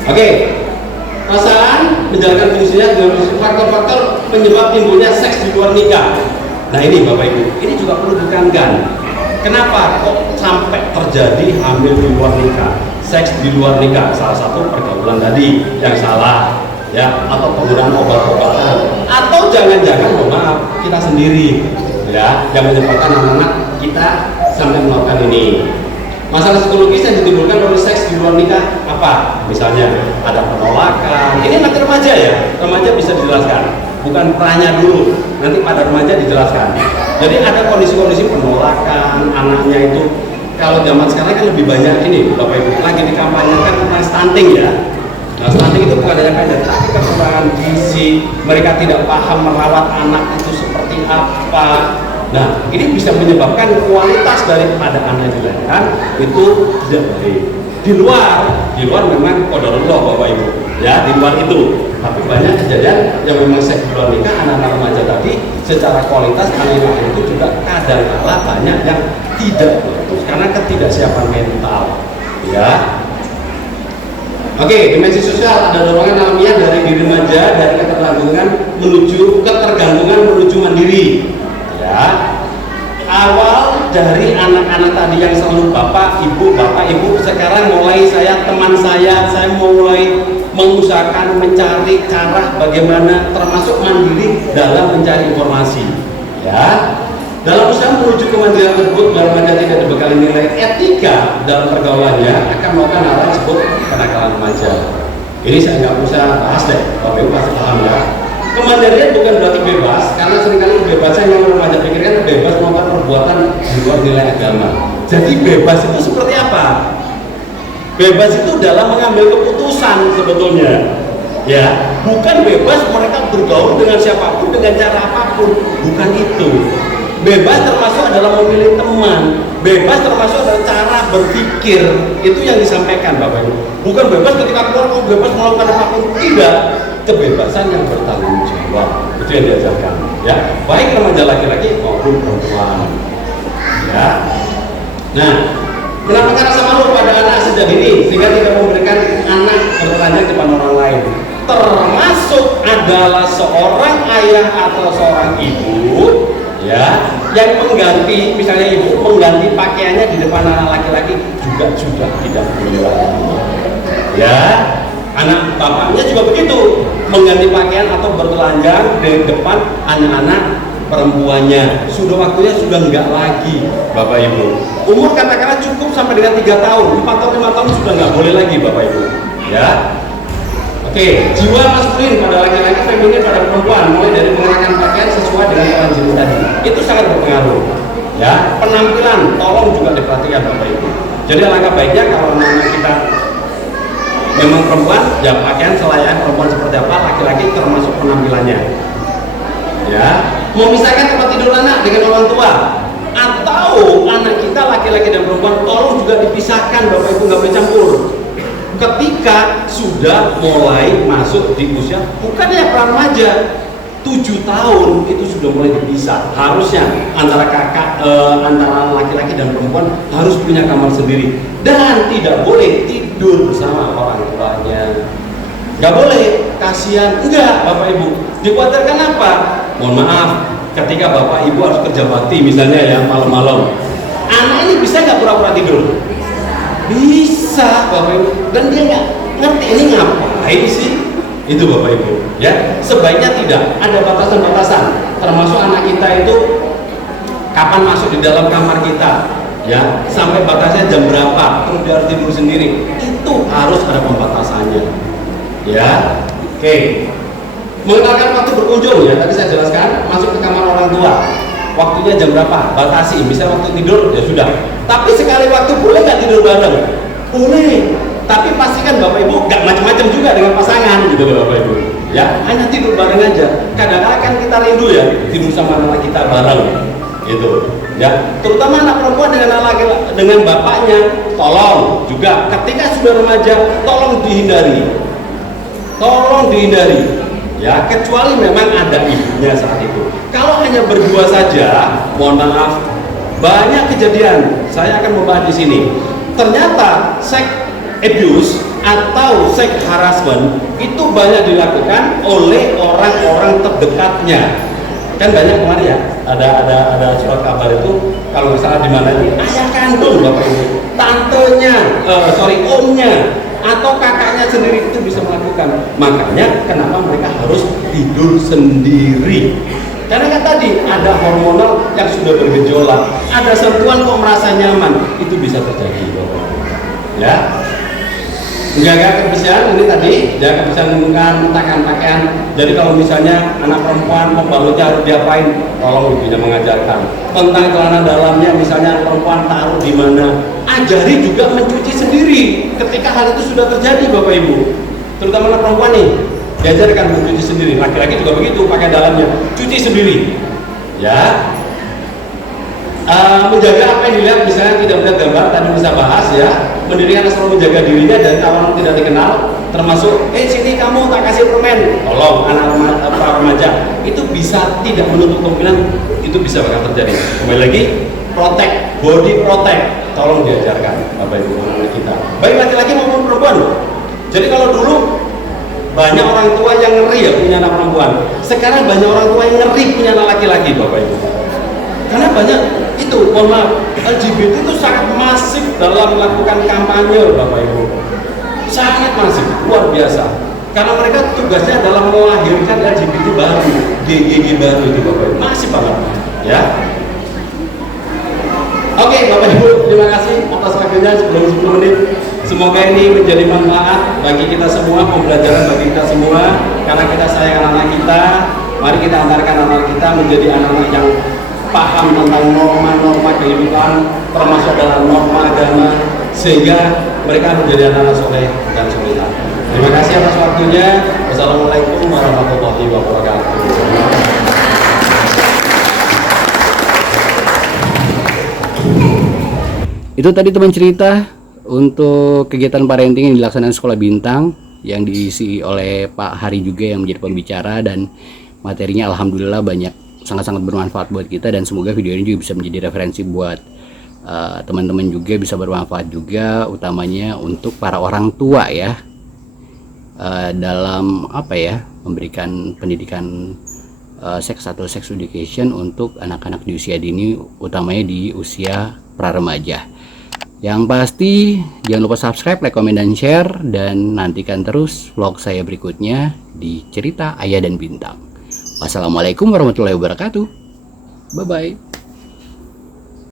Oke. Masalah menjalankan fungsinya dengan faktor-faktor penyebab timbulnya seks di luar nikah. Nah ini Bapak Ibu, ini juga perlu ditekankan. Kenapa kok sampai terjadi hamil di luar nikah? Seks di luar nikah, salah satu pergaulan tadi yang salah. Ya, atau penggunaan obat-obatan, atau jangan-jangan mohon maaf kita sendiri ya yang menyebabkan anak-anak kita sampai melakukan ini. Masalah psikologis yang ditimbulkan oleh seks di luar nikah apa? Misalnya ada penolakan. Ini nanti remaja ya, remaja bisa dijelaskan, bukan perannya dulu, nanti pada remaja dijelaskan. Jadi ada kondisi-kondisi penolakan anaknya itu. Kalau zaman sekarang kan lebih banyak ini Bapak Ibu, lagi dikampanyekan tentang stunting ya. Nah, stunting itu bukan hanya kayak tapi kekurangan gizi, mereka tidak paham merawat anak itu seperti apa. Nah, ini bisa menyebabkan kualitas daripada anak yang dilahirkan itu tidak baik. Di luar memang qadarullah Bapak Ibu, ya di luar itu. Tapi banyak kejadian yang memang seks di luar nikah anak-anak remaja tadi secara kualitas anak itu juga kadang-kala banyak yang tidak bagus karena ketidaksiapan mental, ya. Oke, dimensi sosial ada dorongan alamiah dari diri remaja dari ketergantungan menuju mandiri. Ya, awal dari anak-anak tadi yang selalu bapak ibu, sekarang mulai teman saya mulai mengusahakan mencari cara bagaimana termasuk mandiri dalam mencari informasi, ya. Dalam usaha menuju kemandirian tersebut, dalam remaja tidak dibekali nilai etika dalam pergaulannya, akan melakukan hal yang disebut kenakalan remaja. Ini saya nggak usah bahas deh, Bapak Ibu pasti paham ya. Kemandirian bukan berarti bebas, karena seringkali kebebasan yang remaja pikirkan bebas melakukan perbuatan di luar nilai agama. Jadi bebas itu seperti apa? Bebas itu dalam mengambil keputusan sebetulnya, ya. Bukan bebas mereka bergaul dengan siapapun dengan cara apapun, bukan itu. Bebas termasuk adalah memilih teman, bebas termasuk adalah cara berpikir, itu yang disampaikan Bapak Ibu. Bukan bebas ketika keluar kamu bebas melakukan apapun, tidak. Kebebasan yang bertanggung jawab, itu yang diajarkan, ya. Baik remaja laki-laki maupun perempuan, ya. Nah, menampakkan rasa malu pada anak sejak dini sehingga tidak memberikan anak bertelanjang di depan orang lain, termasuk adalah seorang ayah atau seorang ibu, ya, yang mengganti, misalnya ibu mengganti pakaiannya di depan anak laki-laki juga sudah tidak boleh lagi, ya. Anak bapaknya juga begitu, mengganti pakaian atau bertelanjang di depan anak-anak perempuannya. Sudah waktunya sudah enggak lagi, Bapak Ibu. Umur katakanlah cukup sampai dengan 3 tahun, 4 tahun, 5 tahun sudah enggak boleh lagi, Bapak Ibu, ya. Oke, jiwa maskulin pada laki-laki, feminin pada perempuan, mulai dari mengenakan pakaian sesuai dengan lawan jenis tadi, itu sangat berpengaruh, ya. Penampilan tolong juga diperhatikan, Bapak Ibu. Jadi alangkah baiknya kalau anak kita memang perempuan, ya pakaian selayan perempuan seperti apa, laki-laki termasuk penampilannya, ya. Memisahkan tempat tidur anak dengan orang tua, atau anak kita laki-laki dan perempuan tolong juga dipisahkan, Bapak Ibu, nggak boleh campur. Ketika sudah mulai masuk di usia bukannya pra remaja, 7 tahun itu sudah mulai dipisah. Harusnya antara antara laki-laki dan perempuan harus punya kamar sendiri dan tidak boleh tidur bersama orang tuanya. Nggak boleh, kasihan. Enggak, Bapak Ibu. Dikhawatirkan apa? Mohon maaf, ketika Bapak Ibu harus kerja bakti misalnya ya malam-malam, anak ini bisa nggak pura-pura tidur? Bisa, Bapak Ibu. Dan dia nggak ngerti ini ngapain sih? Itu Bapak Ibu, ya. Sebaiknya tidak, ada batasan-batasan. Termasuk anak kita itu kapan masuk di dalam kamar kita, ya. Sampai batasnya jam berapa, terus dia harus tidur sendiri. Itu harus ada pembatasannya, ya. Oke. Mengenalkan waktu berkunjung, ya. Tadi saya jelaskan, masuk ke kamar orang tua. Waktunya jam berapa? Batasi. Bisa waktu tidur, ya sudah. Tapi sekali waktu boleh nggak tidur bareng? Boleh. Tapi pastikan Bapak Ibu nggak macam-macam juga dengan pasangan, gitu loh Bapak Ibu. Ya, hanya tidur bareng aja. Kadang-kadang kan kita rindu ya tidur sama anak kita bareng, gitu. Ya, terutama anak perempuan dengan bapaknya, tolong juga ketika sudah remaja, tolong dihindari. Tolong dihindari. Ya, kecuali memang ada ibunya saat itu. Kalau hanya berdua saja, mohon maaf, banyak kejadian. Saya akan membahas di sini. Ternyata seks abuse atau sex harassment itu banyak dilakukan oleh orang-orang terdekatnya. Kan banyak kemarin ya, ada surat kabar itu kalau misalnya di mana ini ayah kandung Bapak Ibu, tantenya, omnya atau kakaknya sendiri itu bisa melakukan. Makanya kenapa mereka harus tidur sendiri? Karena kan tadi ada hormonal yang sudah bergejolak, ada sentuhan kok merasa nyaman, itu bisa terjadi, Bapak. Ya. Menjaga kebersihan ini tadi, jaga kebersihan lingkungan, letakkan pakaian. Jadi kalau misalnya anak perempuan pembalutnya harus diapain, tolong ibunya mengajarkan. Tentang celana dalamnya, misalnya perempuan taruh di mana, ajari juga mencuci sendiri. Ketika hal itu sudah terjadi, Bapak Ibu, terutama anak perempuan nih, diajarkan mencuci sendiri. Laki-laki juga begitu, pakai dalamnya, cuci sendiri. Ya. Menjaga apa yang dilihat, misalnya tidak melihat gambar, tadi bisa bahas ya. Mendirikan selalu menjaga dirinya dari kawan tidak dikenal, termasuk sini kamu tak kasih permen, tolong anak remaja itu bisa tidak menutup kemungkinan itu bisa bakal terjadi. Kembali lagi, protect, body protect, tolong diajarkan Bapak Ibu anak kita, baik laki-laki maupun perempuan. Jadi kalau dulu banyak orang tua yang ngeri ya punya anak perempuan, sekarang banyak orang tua yang ngeri punya anak laki-laki, Bapak Ibu. Karena banyak itu itu, mohon maaf, LGBT itu sangat masif dalam melakukan kampanye, Bapak Ibu. Sangat masif, luar biasa. Karena mereka tugasnya adalah melahirkan LGBT baru, GGG baru itu, Bapak Ibu. Masif banget, ya. Oke, Bapak Ibu, terima kasih atas waktunya sebelum 10 menit. Semoga ini menjadi manfaat bagi kita semua, pembelajaran bagi kita semua. Karena kita sayang anak-anak kita, mari kita antarkan anak kita menjadi anak-anak yang paham tentang norma-norma kehidupan, termasuk dalam norma agama, sehingga mereka menjadi anak-anak soleh dan solehah. Terima kasih atas waktunya. Wassalamualaikum warahmatullahi wabarakatuh. Itu tadi teman cerita untuk kegiatan parenting yang dilaksanakan Sekolah Bintang yang diisi oleh Pak Hari juga yang menjadi pembicara, dan materinya alhamdulillah banyak, sangat-sangat bermanfaat buat kita, dan semoga video ini juga bisa menjadi referensi buat teman-teman juga, bisa bermanfaat juga, utamanya untuk para orang tua ya, dalam memberikan pendidikan seks atau sex education untuk anak-anak di usia dini, utamanya di usia pra-remaja. Yang pasti jangan lupa subscribe, like, komen, dan share, dan nantikan terus vlog saya berikutnya di Cerita Ayah dan Bintang. Wassalamualaikum warahmatullahi wabarakatuh. Bye bye.